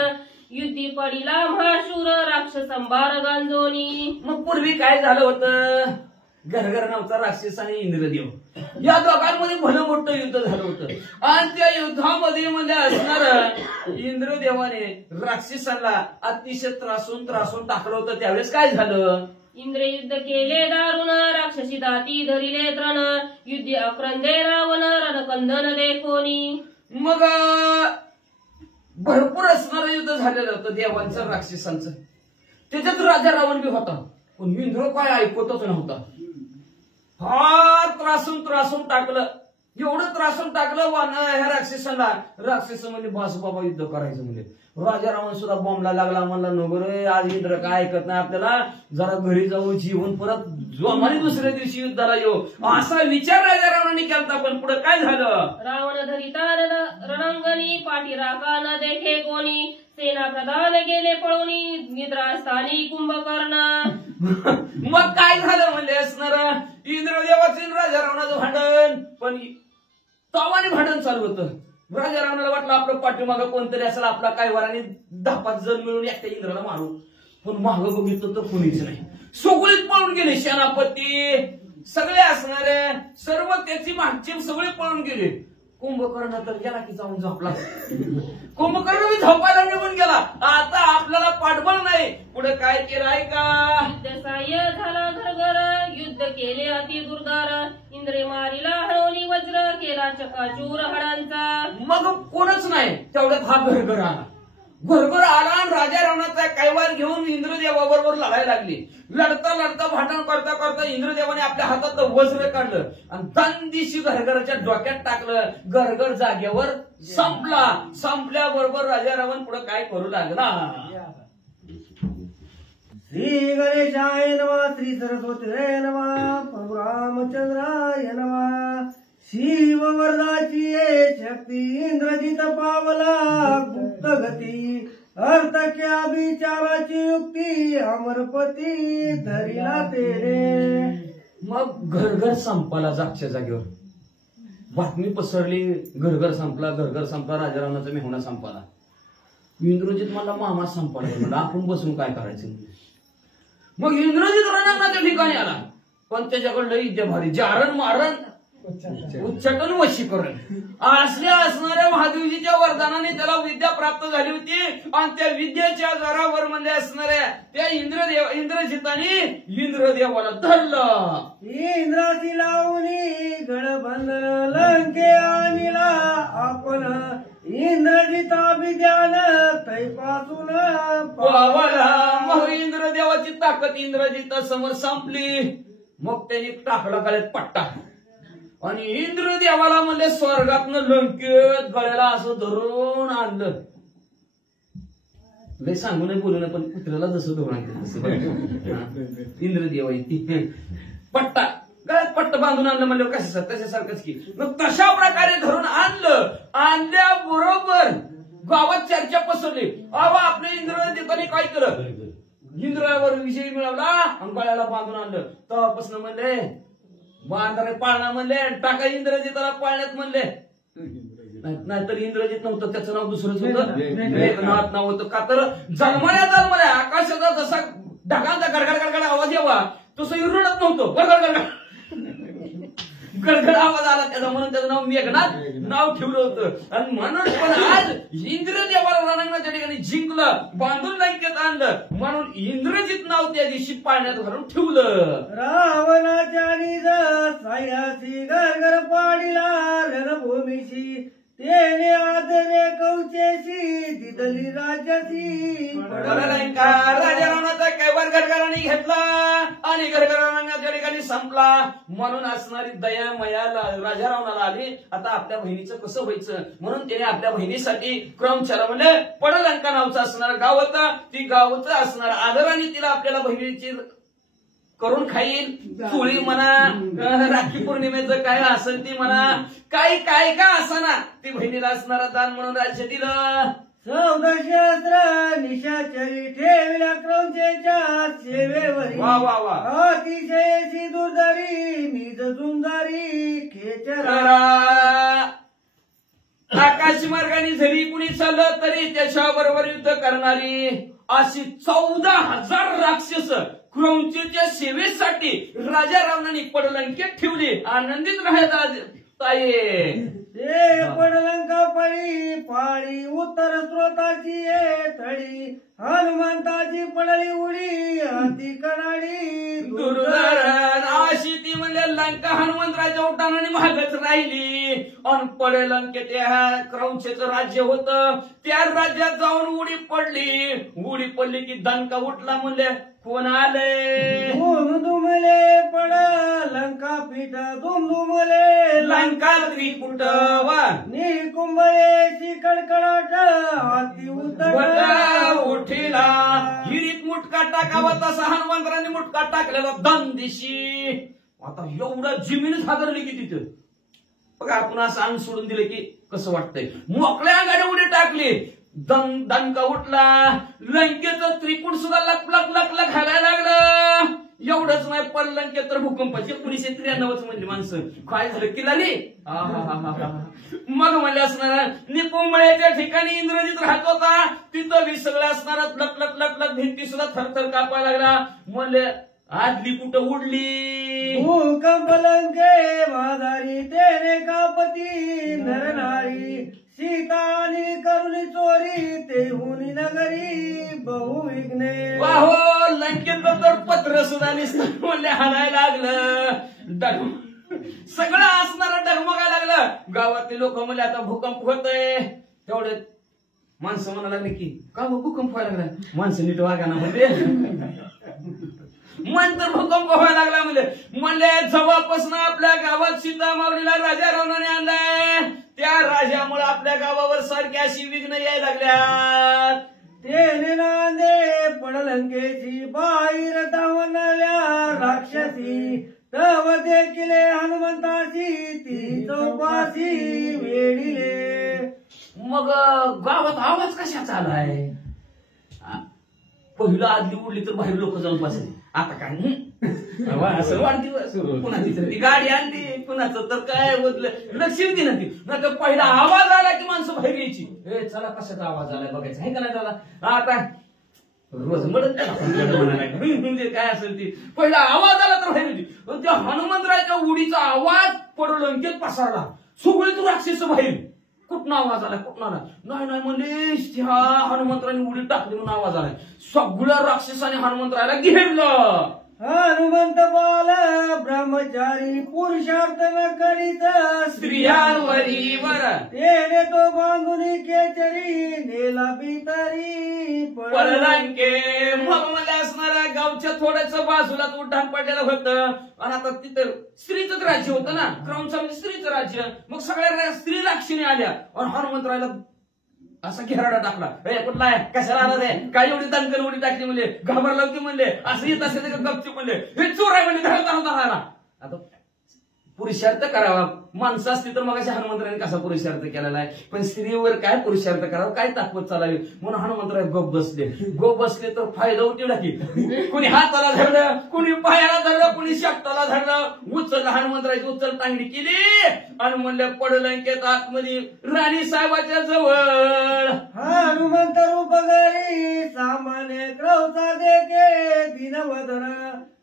युद्धी पडिला महाशूर राक्षस अंबार गांजोनी. मग पूर्वी काय झालं होतं, घरघर नावचा राक्षस आणि इंद्रदेव या दोघांमध्ये भलं मोठं युद्ध झालं होतं आणि त्या युद्धामध्ये म्हणजे असणार इंद्रदेवाने राक्षसांना अतिशय त्रासून टाकलं होतं. त्यावेळेस काय झालं, इंद्र युद्ध केले दारुण राक्षसी दाती धरिले तृण युद्ध अक्रंदे रावण रणकंदन देखोनी. मग भरपूर असणारं युद्ध झालेलं होतं देवांचं राक्षसांचं. त्याच्यात राजा रावण बी होता, पण इंद्र काय ऐकतच नव्हता. फार त्रासून टाकलं, एवढं त्रासून टाकलं ह्या राक्षसांना. राक्षस म्हणजे बास बाबा युद्ध करायचं म्हणजे. राजा रावण सुद्धा बॉम्बला लागला, म्हणला नको रे आज इंद्र काय ऐकत नाही आपल्याला, जरा घरी जाऊ जीवन परत जोमाने दुसऱ्या दिवशी युद्धाला येऊ, असा विचार राजा रावणाने केलता. पण पुढे काय झालं? रावण धरिता रणांगणी पाठी राखा न देखे कोणी सेना प्रधान गेले पळवणी निद्रास्थानी कुंभकर्ण. मग काय झालं म्हणले असणार इंद्रदेवाचं राजा रावणाचं भांडण. पण तवाने भांडण चालू होतं. राजा रावणाला वाटलं आपलं पाठीमागं कोणतरी असेल, आपला काय वराने 10-5 जण मिळून एकट्या इंद्राला मारू. पण मागं बघितलं तर कोणीच नाही, सगळेच पळून गेले. सेनापती सगळे असणारे सर्व त्याची मागची सगळे पळून गेले. कुंभकर्ण तर गेला की जाऊन झोपला. कुंभकर्ण मी झोपायला निघून गेला. आता आपल्याला पाठबळ नाही. पुढे काय केलं आहे का? युद्ध साह्य झाला घरघर युद्ध केले अति दुर्धर इंद्रे मारिला हळवली वज्र केला चकाचूर हाडांचा. मग कोणच नाही तेवढ्यात हा घरघर आला. घरघर आला आणि राजा रावणाचा कैवार घेऊन इंद्रदेवाबरोबर लढायला लागली. लढता भांडण करता इंद्रदेवाने आपल्या हातात वज्र काढलं आणि दांदिशी घरघराच्या डोक्यात टाकलं. घरघर जागेवर संपल्याबरोबर राजा रावण पुढे काय करू लागला? श्री गणेशाय नमः, श्री सरस्वतीय नमः, प्रभु रामचंद्राय नमः. शिव वरदाची ये शक्ती इंद्रजित पावला गुप्त गती अर्थक्या विचाराची युक्ती अमरपती धरिला तेरे. मग घरघर संपाला जागच्या जागेवर बातमी पसरली. घरघर संपला राजा रावणाचा मेहुणा संपाला. इंद्रजित मला मामा संपाला म्हणला आपण बसून काय करायचं. मग इंद्रजित रणांगणाच्या ठिकाणी आला, पण त्याच्याकडे लई भारी जारण मारण उच्चाटन वशीकरण असल्या असणाऱ्या महादेवजीच्या वरदानाने त्याला विद्या प्राप्त झाली होती. आणि त्या विद्येच्या जोरावर म्हणजे असणाऱ्या त्या इंद्रजिताने इंद्रदेवाला धरलं. इंद्राची लावणी गडबंधन लंके आणला आपण इंद्रजिता विद्यान तैपासून पावला. मग इंद्रदेवाची ताकद इंद्रजिता समोर संपली. मग त्यांनी टाकला गळ्यात पट्टा आणि इंद्रदेवाला म्हणले स्वर्गातनं लंकेत गळ्याला असं धरून आणलं. लय सांगू नये बोलू नये, पण कुत्र्याला जसं धरून आणलं तसं इंद्रदेवा पट्टा गळ्यात पट्ट बांधून आणलं म्हणलं कसं तशासारखंच की. मग तशा प्रकारे धरून आणल्याबरोबर गावात चर्चा पसरली. बाबा आपल्या इंद्रदेवाने काय केलं, इंद्रावर विजय मिळवला आणि गळ्याला बांधून आणलं. तेव्हापासून म्हणले बांधारे पाळणा म्हणले, टाका इंद्रजिताला पाळण्यात म्हणले. नाहीतर इंद्रजित नव्हतं, त्याचं नाव दुसरंच होतं, मेघनाथ नाव होतं. का तर जन्मल्या आकाशाचा जसा ढगांचा गडगड आवाज यावा तसं इरुडत नव्हतं. गडगड आवाज आला त्याचा, म्हणून त्याचं नाव मेघनाथ नाव ठेवलं होतं. आणि म्हणून पण आज इंद्रदेवाला रणांगणाच्या ठिकाणी जिंकलं, बांधून लंकेत आणलं, म्हणून इंद्रजित नाव त्या दिवशी पाण्यात घालून ठेवलं. रावणाच्या निज सायासी गरगर पाडिला रणभूमीशी तेने आदरे कवचेशी दिदली राजाची. राजा रावणाचा कैवार गरगराने घेतला आणि गरगराच्या ठिकाणी संपला. म्हणून असणारी दया मया राजा रावणाला आली. आता आपल्या बहिणीचं कसं व्हायचं, म्हणून त्याने आपल्या बहिणीसाठी क्रम चरवले. पडलंका नावचं असणारं गाव होतं, ती गावचं असणारं आदराने तिला आपल्याला बहिणीची करून खाईल. चोळी म्हणा, राखी पौर्णिमेचं काय असेल ती म्हणा, काय का असना ती बहिणीला असणारा दान म्हणून राज्य दिलं. 14 शस्त्र निशाचरी ठेवल्या क्रौंचेच्या सेवेवरी. वा वा वा. अतिशयची दुर्दारी निज जुंदारी खेचरा. आकाश मार्गाने जरी कुणी चाललं तरी त्याच्याबरोबर युद्ध करणारी अशी 14,000 राक्षस क्रौंचेच्या सेवेसाठी राजा रावणाने पडलंकेत ठेवली. आनंदित राहायचा ताई. ते पडलंका पळी पाळी उत्तर स्रोताची थळी हनुमंताची पडली उडी हाती कनाडी दुर्धरण अशी ती म्हणजे लंका हनुमंतराच्या उठाणाने महागच राहिली आणि पडे लंकेत त्या क्रौंचेचं राज्य होतं. त्या राज्यात जाऊन उडी पडली की दणका उठला म्हणले कोण आले दुमले पड लंका पीठ दुमले लंका त्रिकुट निकुंभले कडकडाट हाती उठिला हिरीत मुटका टाकावा तसा हनुमंतराने मुटका टाकलेला दंदिशी. आता एवढा जमीनच हादरली की तिथं बघा आपण असं अंग सोडून दिलं की कसं वाटतंय. मोकळ्या अंगाने उडी टाकली दणका उठला लंकेचं त्रिकुट सुद्धा लक घालायला लागलं. एवढंच नाही पण लंकेत तर भूकंपाची 1993 म्हणली माणसं काय झालं किल्लाली मग म्हणले असणार निकुंभळ्याच्या ठिकाणी इंद्रजित राहत होता तिथं बी सगळं असणार लक भिंती सुद्धा थरथर कापायला लागला. म्हणले आदली कुठं उडली भूकंप लंके माझारी तेने कापती नरनारी सीता आणि करुणी चोरी ते हुनी नगरी बहुविघ्ने वाहो लंकेत तर पत्र सुद्धा निसतं म्हणले हाणायला लागलं सगळं असणारं डगमगायला लागलं. गावातले लोक म्हणले आता भूकंप होतोय. तेवढे माणसं म्हणायला लागले की का भूकंप व्हायला लागला माणसं नीट वागा ना म्हणजे मन तर भूकंप व्हायला लागला म्हणले जवळपासून आपल्या गावात सीता माऊलीला राजा रावणाने आणलाय. त्या राजामुळे आपल्या गावावर सारखी अशी विघ्न यायला लागल्या. तेने नांदे पडलंकेची बाहेर धावणाऱ्या राक्षसी तव देखील हनुमंताची ती चौपाशी वेडिले. मग गावात आवाज कशाचा आलाय. पहिलं आदली उडली तर बाहेर लोक जाऊन बसले. आता काय असं वाढदिवस कुणाची ती गाडी आणली कुणाचं तर काय होतलं लक्षच दे ना ती नाही तर पहिला आवाज आला की माणसं बाहेर यायची. हे चला कशाचा आवाज आलाय बघायचं आहे का नाही त्याला. आता रोज म्हणत म्हणजे काय असेल ती पहिला आवाज आला तर बाहेर येते. त्या हनुमंतराच्या उडीचा आवाज पडलंकेत पसरला सगळे तू राक्षस बाहेर कुठं आवाज आला कुठं आला नाही म्हणजे ह्या हनुमंतराने उडी टाकली म्हणून आवाज आलाय. सगळ्या राक्षसाने हनुमंतराला घेरलं. हनुमंत बाल ब्रह्मचारी पुरुषार्थ न करीत स्त्रियांवरी वर तेने तो बांधून केचरी नेला बितरी पडलंके. मग मला असणाऱ्या गावच्या थोड्याच बाजूला उड्डाण पडलेलं होतं आणि आता तिथं स्त्रीचं राज्य होतं ना क्रौंच म्हणजे स्त्रीचं राज्य. मग सगळ्या स्त्री राक्षिणी आल्या आणि हनुमंतराला असा घेराडा टाकला. कुठला आहे कशाला आला रे काय एवढी दणकन उडी टाकली म्हणले घाबरला की म्हणले असं येत असेल का गपचूप म्हणले हे चोर आहे म्हणले धरता. आता पुरुषार्थ करावा माणसं असती तर मग अशा हनुमंतराने कसा पुरुषार्थ केलेला आहे. पण स्त्रीवर काय पुरुषार्थ करावा काय ताकद चालावी म्हणून हनुमंतराय गप बसले तर फायदा उठला की कुणी हाताला धरलं कुणी पायाला धरलं कुणी शेपटाला धरलं उचल हनुमंतरायची उचल टांगडी केली आणि म्हणलं पडलंकेत आतमध्ये राणी साहेबाच्या जवळ हनुमंत रूप गरी सामान्य क्रौचा देखे दिनवदन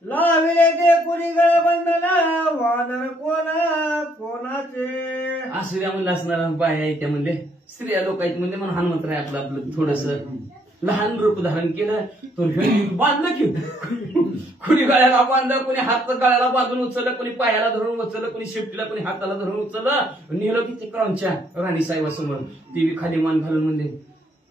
लाविले ते कुणी गळबंधना वानर कोणाचे आश्रया म्हणलं असणार बाया आहे त्या म्हणले स्त्रिया लोक आहेत म्हणजे म्हणून हनुमंतराय आपलं थोडस लहान रूप धारण केलं तर बांधलं की कुणी गळ्याला बांधलं कुणी हात गळ्याला बांधून उचललं कुणी पायाला धरून उचललं कुणी शेपटीला कुणी हाताला धरून उचललं नेलं की ते क्रौंच्या राणी साहेबासमोर ती खाली मान घालून म्हणले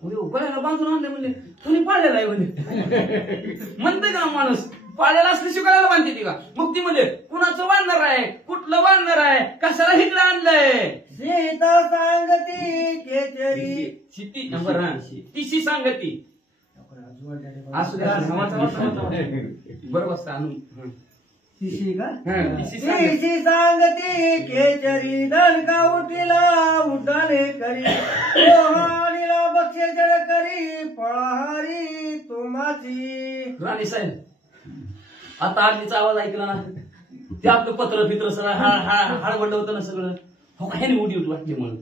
गळ्याला बांधून आणले म्हणले कुणी पाळलेला आहे म्हणले म्हणते का माणूस पाळलेला असल्याशिवाय गळ्याला बांधते ती का. मग ती म्हणले कुणाचं बांधणार आहे कुठलं बांधणार आहे कशाला हिकडं आणलंय. सीता सांगती केचरी शिती नंबर तिशी सांगती असू द्या बरोबर आणून तिशी का तिशी सांगती. तिशी सांगती केचरी दणका उठिला उड्डाणे करी पोहाणीला बक्षे जड करी पळाहारी तुम्हाची. राणी साहेब आता आगीचा आवाज ऐकला ना ते आपलं पत्र फित्र सगळं हळबंड होतं ना सगळं हो का ह्याने उडी वाटली म्हणून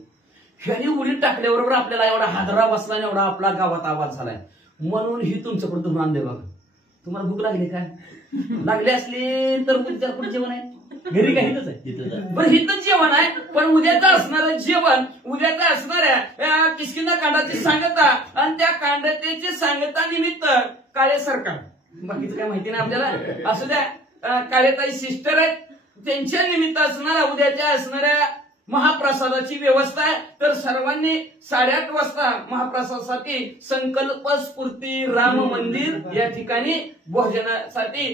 ह्याने उडी टाकल्याबरोबर आपल्याला एवढा हादरा बसला एवढा आपला गावात आवाज झालाय म्हणून ही तुमच्याकडे धरून आणले बघा. तुम्हाला भूक लागली काय लागली असली तर पुढच्या जेवण आहे घरी काय हितच आहे बरं हितच जेवण आहे पण उद्याचं असणारं जेवण उद्याचं असणाऱ्या किशकिंदा कांडाची सांगता आणि त्या कांडतेची सांगता निमित्त काळे सरकार बाकीचं काय माहिती नाही आपल्याला असू द्या काळेताई सिस्टर आहेत त्यांच्या निमित्त असणाऱ्या उद्याच्या असणाऱ्या महाप्रसादाची व्यवस्था आहे तर सर्वांनी 8:30 वाजता महाप्रसादासाठी संकल्प स्फूर्ती राम मंदिर या ठिकाणी भोजनासाठी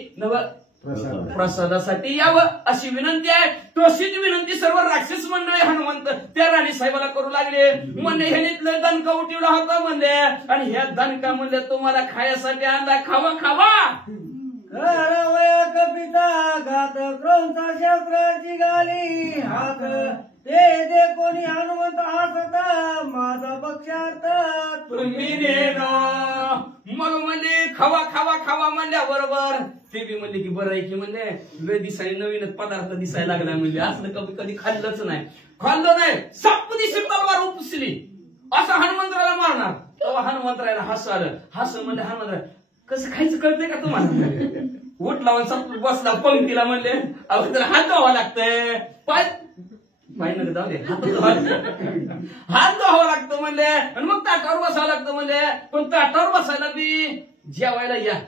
प्रसादासाठी यावं अशी विनंती आहे. तशीच विनंती सर्व राक्षस मंडळी हनुमंत त्या राणी साहेबाला करू लागले. म्हणले ह्यानीतलं दणका उठवला होता म्हणले आणि ह्या दणका म्हणले तुम्हाला खायसाठी आणला खावा खावा वया कपिता घात क्रौंचा शस्त्राची गाली हात ते दे कोणी हनुमंत हसता माझा पक्षार्थ तुम्ही नेना मग म्हणले खावा खावा खावा म्हणल्या बरोबर ते बी म्हणले की बरं आहे की म्हणले लय दिसाय नवीनच पदार्थ दिसायला लागला म्हणजे असलं कधी खाल्लंच नाही साप दिवशी तलवार उपसली असं हनुमंतराला मारणार तेव्हा हनुमंतराला हसू आलं हसू म्हणले हनुमंतराय कसं खायचं कळतंय का तुम्हाला उठला बसला पंक्तीला म्हणले अहो तर हात धुवा लागतंय पाय नका जाऊ दे हात धुवा लागतो म्हणले आणि मग ताटावर बसावं लागतं म्हणले पण ताटावर बसायला बी जेवायला या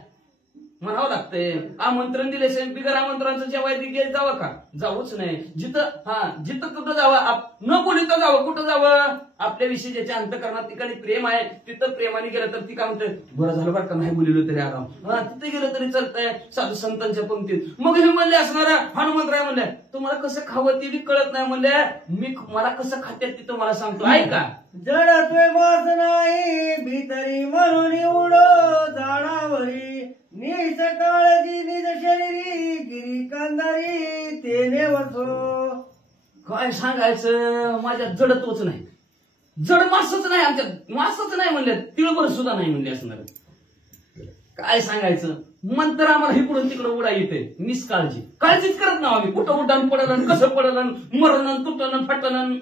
म्हणावं लागतंय आमंत्रण दिले बिगर आमंत्रणाचं जेवायला जावं का जाऊच नाही जिथं कुठं जावं न बोलता जावं कुठं जावं आपल्याविषयी ज्याच्या अंतकरणात ठिकाणी प्रेम आहे तिथं प्रेमाने गेलं तर ती काय म्हणते बरं झालं बरं का नाही बोललो तरी आराम तिथे गेलं तरी चालतंय साधू संतांच्या पंक्तीत मग हे म्हणले असणारा हनुमंतराय म्हणले तुम्हाला कसं खावं ते बी कळत नाही म्हणले मला कसं खात्यात ते तुम्हाला सांगतो ऐका जडत्वे मास नाही भीतरी म्हणून उडो झाडावरी निज काळजी निज शरीरी गिरी कांदारी तेने वसो काय सांगायचं माझ्या जडत्वच नाही जड मासच नाही आमच्यात मासच नाही म्हणले तिळभर सुद्धा नाही म्हणले असणार काय सांगायचं मंत्र आम्हाला इकडून तिकडं उडा येते निष्काळजी काळजीच करत ना आम्ही कुठं उड्डाण पडलं कसं पडलं मरण तुटलं फटलं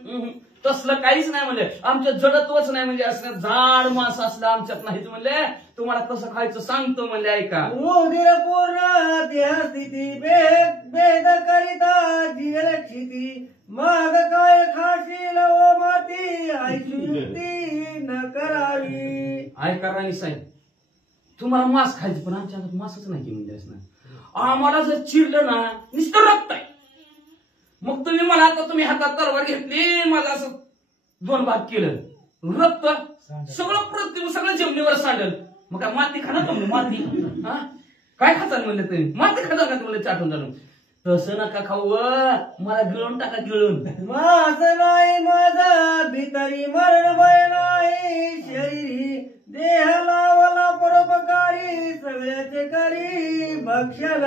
तसलं काहीच नाही म्हणजे आमच्यात जडत्वच नाही म्हणजे असं झाड मास असलं आमच्यात नाहीच म्हणले तुम्हाला कसं खायचं सांगतो म्हणले ऐका रुधिर पूर्ण देहस्थिती भेद करिता जीवलक्षिती माग काय खाशील ओ माती ऐकुती न करावी ऐका राणी साहेब तुम्हाला मांस खायचं पण आमच्या हातात मांसच नाही की म्हणजे असं आम्हाला जर चिरलं ना नुसतं रक्त आहे मग तुम्ही मला आता तुम्ही हातात तलवार घेतली माझं असं 2 भाग केलं रक्त सगळं जमिनीवर सांडल मग काय माती खाणार तुम्ही माती काय खाताल म्हणले तुम्ही माती खाता का तुम्हाला चाटून जाणून तसं नका खाऊ मला गिळून टाका गिळून मास नाही माझा भीतरी मरण भय नाही शरीरी देह लावला परोपकारी सगळ्याचे करी भक्षण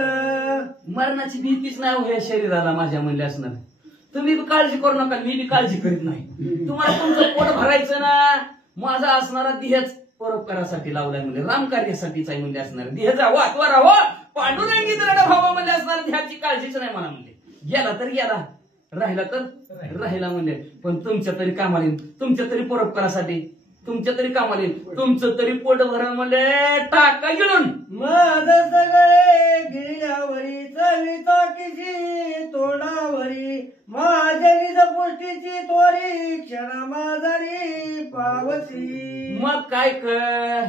मरणाची भीतीच नाही हो या शरीराला माझ्या म्हणले असणार तुम्ही बी काळजी करू नका मी बी काळजी करीत नाही तुम्हाला तुमचं पोट भरायचं ना माझा असणारा देहच परोपकारासाठी लावलाय म्हणजे रामकार्यासाठीच आहे म्हणजे असणार देह जावं अथवा राहावं पांडुरंगी भावा म्हणजे असणार ह्याची काळजीच नाही मला म्हणले गेला तर गेला राहिला तर राहिला म्हणले पण तुमच्या तरी कामाला येईल तुमच्या तरी परोपकारासाठी तुमच्या तरी कामाला येईल तुमचं तरी पोट भरण म्हणले टाका गिळून माझ सगळे गिळल्यावरी चवी ताकीची तोंडावरी माझ्या निज पुष्टीची तोरी क्षणा माझारी पावसी मग काय कर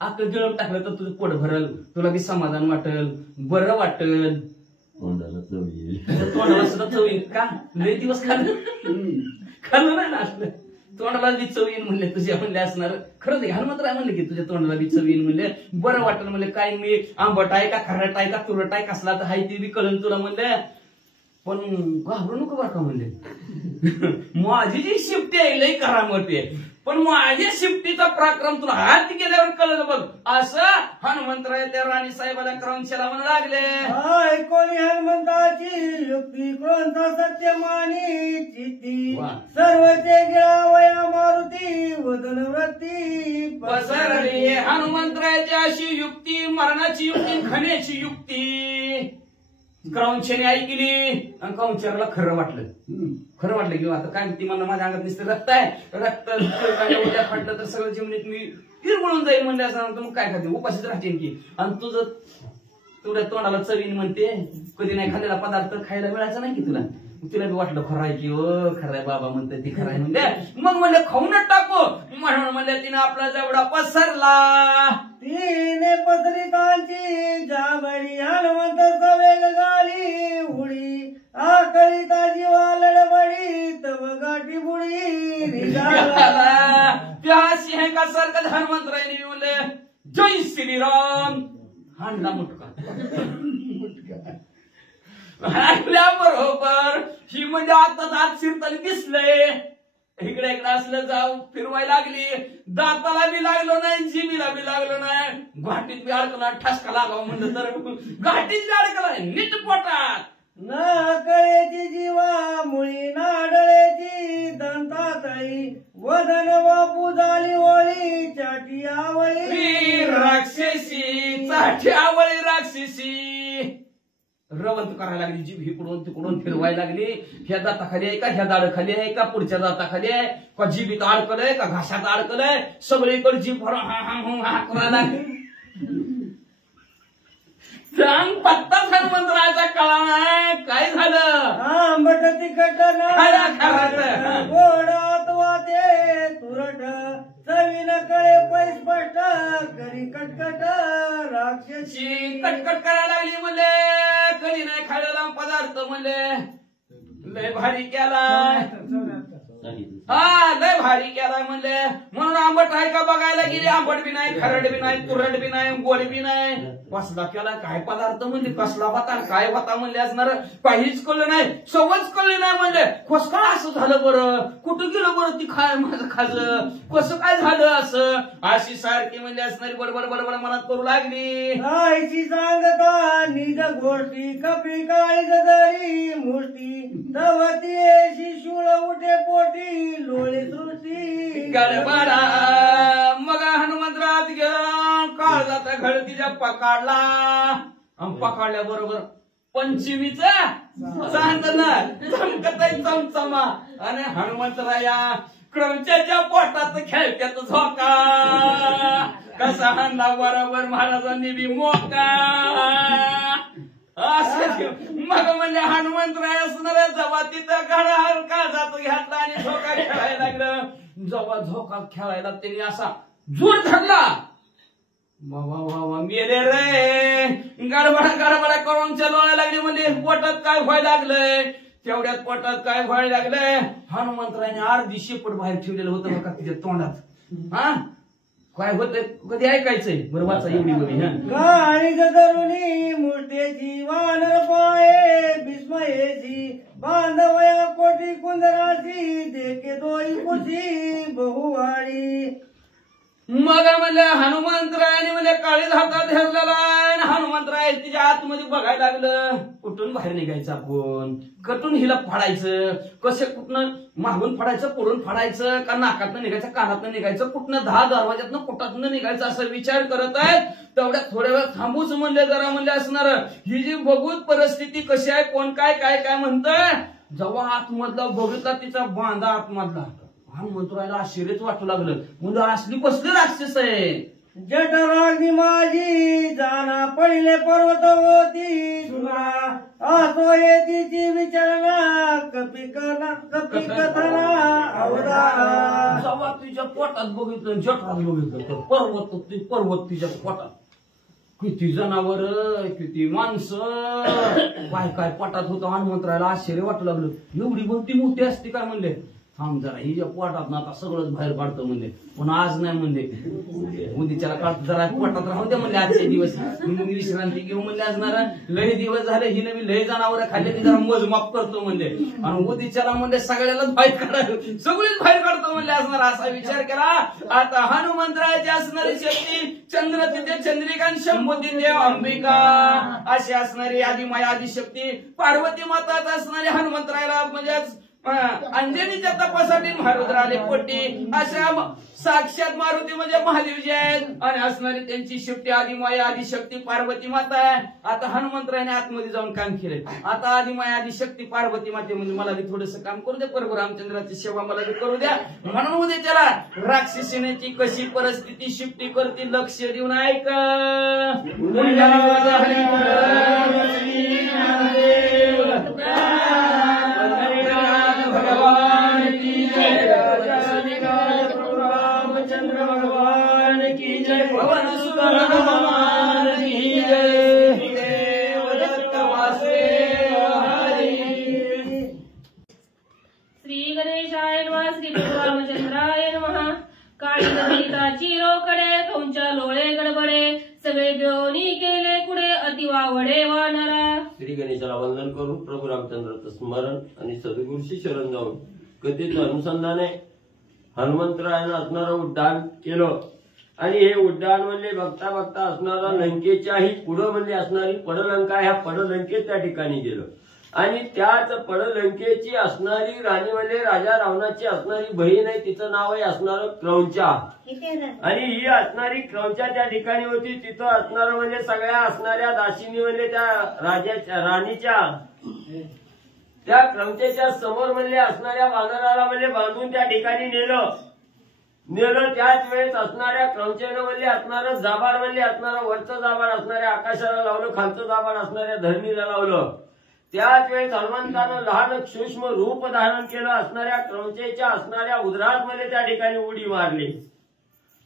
आपलं गिळून टाकलं तर तुझं पोट भरल तुला बी समाधान वाटल बरं वाटल तोंडाला चव येईल तोंडाला सुद्धा चव येईल का लय दिवस खाल्लं नाही ना असलं तोंडाला बी चव येईल म्हणले तुझ्या म्हणले असणार खरंच हनुमंतराय म्हणले की तुझ्या तोंडाला बी चव येईल म्हणले बरं वाटेल म्हणले काय मी आंबट आहे का खरट आहे का तुरट आहे कसला तर हाय ते बी कळून तुला म्हणले पण घाबरू नको बरं का म्हणले माझी जी शिफ्टी आहे लई करामती आहे पण माझ्या शिफ्टीचा पराक्रम तुला हात गेल्यावर कळलं बघ असं हनुमंतराय त्या राणी साहेबाला क्रौंशाला म्हणू लागले कोणी हनुमंताची युक्ती कोणता सत्य मानी चित्ती सर्वचे गिळावया मारुती वदन वृत्ती पसरली हनुमंतरायाची अशी युक्ती मरणाची युक्ती खाण्याची युक्ती क्रौंशाने ऐकली आणि क्रौंचाला खरं वाटलं की आता काय ती म्हणणं माझ्या अंगात नुसतं रक्त आहे रक्त उद्या फाटलं तर सगळं जमिनीत मी हिरवळून जाईल म्हणजे असं मग काय खाते उपाशीच राहते की आणि तुझं तुला तोंडाला चवीन म्हणते, कधी नाही खाल्लेला पदार्थ खायला मिळायचा नाही की तुला. तिला बी वाटलं खरं आहे की ओ खरं आहे बाबा म्हणते ती खरं आहे म्हणते. मग म्हणलं खाऊनच टाकू म्हणून म्हणलं तिने आपला जेवढा पसरला. तिने पसरितांची जागरी हनुमंत सवेग गाली उडी आकळीता जीवा लडबडी तव गाठी बुडी निघाला. त्या सिंहासारखं हनुमंतरायने म्हणले जय श्रीराम. हांडला मुटका बरोबर ही म्हणजे आता आत शिरताना दिसलंय. इकडे इकडे असलं जाऊ फिरवायला लागली. दाताला बी लागलो नाही, जिबीला बी लागलो नाही, घाटीत बी अडकला. ठसका लागावं म्हणलं तर घाटीत बी अडकला नीट पोटात. ना कळेची जीवा मुळी नाडळेची दंतातळी वदन बापू झाली ओळी चाटी आवळी राक्षसी चाठी आवळी राक्षसी. रवंत करायला लागली. जीभ इकडून तिकडून फिरवायला लागली. ह्या दाताखाली आहे का, ह्या दाढखाली आहे का, पुढच्या दाताखाली आहे का, जीभीत अडकलंय का घासात अडकलंय, सगळीकडे जीभ करायला लागली. सांग पत्ताच हनुमंतरायाचा कळा नाही. काय झालं? आंबट तिखट गोडात वाते तुरट चवीन कळे पैस्पष्ट करी कटकट राक्षसी कटकट करायला लागली. म्हणले कधी नाही खायला पदार्थ म्हणले लय भारी केलाय. हा लय भारी केलाय म्हणले. म्हणून आंबट आहे का बघायला गेली. आंबट बी नाही, खरड बी नाही, तुरट बी नाही, गोड बी नाही. कसला केला काय पदार्थ म्हणजे कसला होता काय होता म्हणले असणार. काहीच कळलं नाही, सवच कळली नाही म्हणले. कस काय असं झालं बरं, कुठं गेलं बरं ती खाय माझं खाज, कसं काय झालं असं. अशी सारखी म्हणजे असणारी बडबड बडबड मनात करू लागली. आईची सांगता निज गोष्टी कपी काळी गदरी मुष्टी दवती शिशुळ उठे पोटी लोळी सृष्टी गडबडा. मग हनुमंतरात गेला काळजाचा घड तिच्या पकडला. पकडल्या बरोबर पंचमीचा सांगताना चमकत चमचमा. आणि हनुमंतराया क्रमच्या पोटात खेळत्यात झोका. कसा हांदा बरोबर महाराजांनी बी मोका. मग म्हणजे हनुमंतराय असणार जेव्हा तिथं घडा हलका जातो घातला आणि झोका खेळायला लागलं. जेव्हा झोका खेळायला त्यांनी असा जोर धरला. मेले रे. गडबडा करून चलवायला लागली. म्हणजे पोटात काय व्हायला लागलंय. तेवढ्यात पोटात काय व्हायला लागलंय. हनुमंतरायने अर्धी शेपट बाहेर ठेवलेलं होतं बघा तिच्या तोंडात. हा काय होतंय कधी ऐकायचंय बरं वाचा एवढी बरी. गाणी गरुणी मुठ्याची वानर पाये विस्मयेची बांधवया कोटी कुंदराची देखे दोई कुशी बहुवाळी. मग म्हणले हनुमंतरायाने म्हणजे काळीज हातात घेतलेला. हनुमंतराय तिच्या आतमध्ये बघायला लागलं. कुठून बाहेर निघायचं आपण, कटून हिला फाडायचं, कसे कुठनं मागून फाडायचं, पुढून फाडायचं, का नाकातनं निघायचं, कानातनं निघायचं, कुठनं 10 दरवाज्यातनं कुठातनं निघायचं असं विचार करत आहेत. तेवढ्यात थोड्या वेळ थांबूच म्हणले जरा म्हणले असणार. ही जी बघून परिस्थिती कशी आहे, कोण काय काय काय म्हणतंय. जेव्हा आतमधला बघितला तिचा बांधा आतमधला हनुमंतरायला आश्चर्यच वाटू लागलं. मुलं असली कसली राक्षस आहे. जठराग्नी माझी जाना पडले पर्वतवती सुना असो ये तिची विचारणा कपी कथना अवधाना. जेव्हा तिच्या पोटात बघितलं जठरात बघितलं तर पर्वत तिच्या पोटात. किती जनावर, किती माणसं, काय काय पोटात होतं. हनुमंतरायला आश्चर्य वाटू लागलं. एवढी भरती मोठी असते काय म्हणले. थांब जरा हिच्या पोटात ना आता सगळंच बाहेर काढतो म्हणले. पण आज नाही म्हणले, उद्याच्याला काढतो जरा पोटात राहू द्या म्हणले. आजचे दिवस विश्रांती घेऊ म्हणले. असणार लय दिवस झाले हिने मी लय जनावर खाल्ले की जरा मोजमाप करतो म्हणले. आणि उद्याच्याला म्हणले सगळ्यालाच बाहेर काढायला सगळीच बाहेर काढतो म्हणले. असणार असा विचार केला. आता हनुमंतरायाची असणारी शक्ती चंद्र तिथे चंद्रिका, शंभू तिथे अंबिका अशी असणारी आदिमाया आदिशक्ती पार्वती मातात असणारी हनुमंतरायाला म्हणजे अंजनीच्या तपासाठी महारुद्र आले पोटी. अशा साक्षात मारुती म्हणजे महादेव जे आहेत आणि असणारी त्यांची शेवटी आदिमाया आदिशक्ती पार्वती माता आहे. आता हनुमंतरायाने आतमध्ये जाऊन काम केले. आता आदिमाया आदिशक्ती पार्वती माते म्हणजे मला बी थोडस काम करू द्या, प्रभू रामचंद्राची सेवा मला बी करू द्या. म्हणून उद्या त्याला राक्षसीनेची कशी परिस्थिती शिफ्टी करते लक्ष देऊन ऐक. भगवान की जय, रामचंद्र भगवान की जय, भवन सुत हनुमान की जय, देव दत्त वासुदेवाय. श्री गणेशाय नमः. श्री रामचंद्राय नमः. काळी गणिताची रोकडे तुमच्या लोळे गडबडे सगळे गिळवणी केले कुडे अतिवावडे वानरा. श्री गणेशाला वंदन करून प्रभू रामचंद्राचं स्मरण आणि सद्गुरूशी शरण जाऊन कथेचं अनुसंधान आहे. हनुमंतरायानं असणारं उड्डाण केलं आणि हे उड्डाण म्हणजे बघता बघता असणारा लंकेच्याही पुढं म्हणजे असणारी पडलंका, ह्या पडलंकेत त्या ठिकाणी गेलं आणि त्याच पडलंकेची असणारी राणी म्हणजे राजा रावणाची असणारी बहीण आहे, तिचं नाव आहे असणारं क्रौंचा. आणि ही असणारी क्रौंचा त्या ठिकाणी होती. तिथं असणारं म्हणजे सगळ्या असणाऱ्या दासीनी म्हणजे त्या राजाच्या राणीच्या त्या क्रौंचेच्या समोर म्हणजे असणाऱ्या वानराला म्हणजे बांधून त्या ठिकाणी नेलं. त्याच वेळेस असणाऱ्या क्रौंचेनं म्हणजे असणारं जाबाड म्हणजे असणारं वरचं जाबाड असणाऱ्या आकाशाला लावलं, खालचं जाबाड असणाऱ्या धरणीला लावलं. त्याच वेळेस हनुमंतानं लहान सूक्ष्म रूप धारण केलं. असणाऱ्या क्रौंचेच्या असणाऱ्या उदरात मध्ये त्या ठिकाणी उडी मारली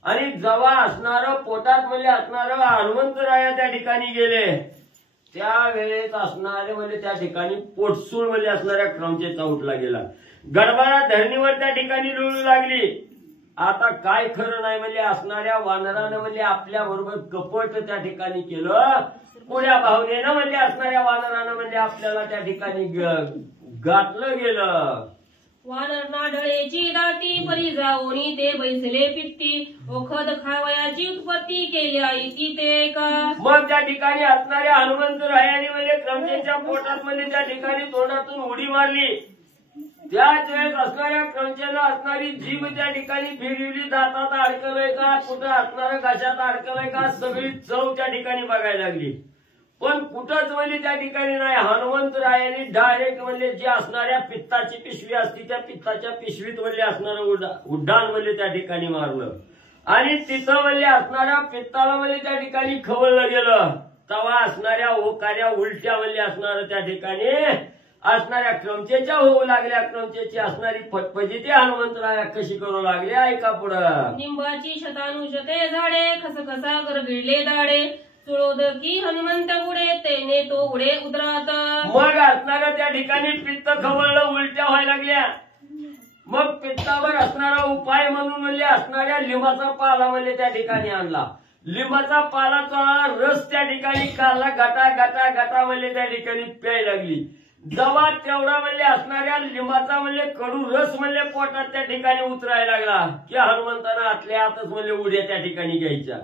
आणि जेव्हा असणारं पोटात म्हणजे असणारं हनुमंतराया त्या ठिकाणी गेले त्यावेळेस असणारे म्हणजे त्या ठिकाणी पोटसूळ म्हणजे असणाऱ्या क्रौंचेचा उठला गेला. गडबडा धरणीवर त्या ठिकाणी लुळू लागली. आता काय खरं नाही म्हणजे असणाऱ्या वानरानं म्हणजे आपल्या बरोबर कपट त्या ठिकाणी केलं. पुढ्या भावनेनं म्हणजे असणाऱ्या वानरानं म्हणजे आपल्याला त्या ठिकाणी गाठलं गेलं. वानर नाडळेची दाटी परी जाऊनी ते बैसले पित्ती ओखद खावयाची उत्पत्ती केली आई ती ते का. मग त्या ठिकाणी असणाऱ्या हनुमंतरायाने म्हणजे क्रौंचेच्या पोटात मध्ये त्या ठिकाणी तोंडातून उडी मारली. त्याच वेळेस असणाऱ्या क्रौंचेनं असणारी जीभ त्या ठिकाणी फिरवली. दातात अडकलंय का, कुठं असणारं घशात अडकलंय का, सगळी चव त्या ठिकाणी बघायला लागली. पण कुठंच म्हणजे त्या ठिकाणी नाही. हनुमंतरायाने डायरेक्ट म्हणजे जी असणाऱ्या पित्ताची पिशवी असती त्या पित्ताच्या पिशवीत म्हणजे असणारं उड्डाण म्हणजे त्या ठिकाणी मारलं आणि तिथं म्हणजे असणाऱ्या पित्ताला म्हणजे त्या ठिकाणी खवळलं गेलं. तवा असणाऱ्या ओकाऱ्या उलट्या म्हणजे असणारं त्या ठिकाणी असणाऱ्या क्रौंचेच्या होऊ लागल्या. क्रौंचेची असणारी फटफटी हनुमंतराया कशी करू लागली ऐका पुढं. निंबाची शतानुशते झाडे खसखसा गरगिडले दाडे चुळोदकी हनुमंत उडे तेने तो उडे उदरात. मग असणाऱ्या त्या ठिकाणी पित्त खवळलं, उलट्या व्हायला लागल्या. मग पित्तावर असणारा उपाय म्हणून म्हणजे असणाऱ्या लिंबाचा पाला म्हणजे त्या ठिकाणी आणला. लिंबाचा पालाचा रस त्या ठिकाणी काढला. गटा गटा गटा म्हणजे त्या ठिकाणी प्यायला लागली. जेव्हा तेवढा म्हणजे असणाऱ्या लिंबाचा म्हणजे कडू रस म्हणजे पोटात त्या ठिकाणी उतरायला लागला की हनुमंतानं आतल्या आतच म्हणजे उड्या त्या ठिकाणी घ्यायच्या.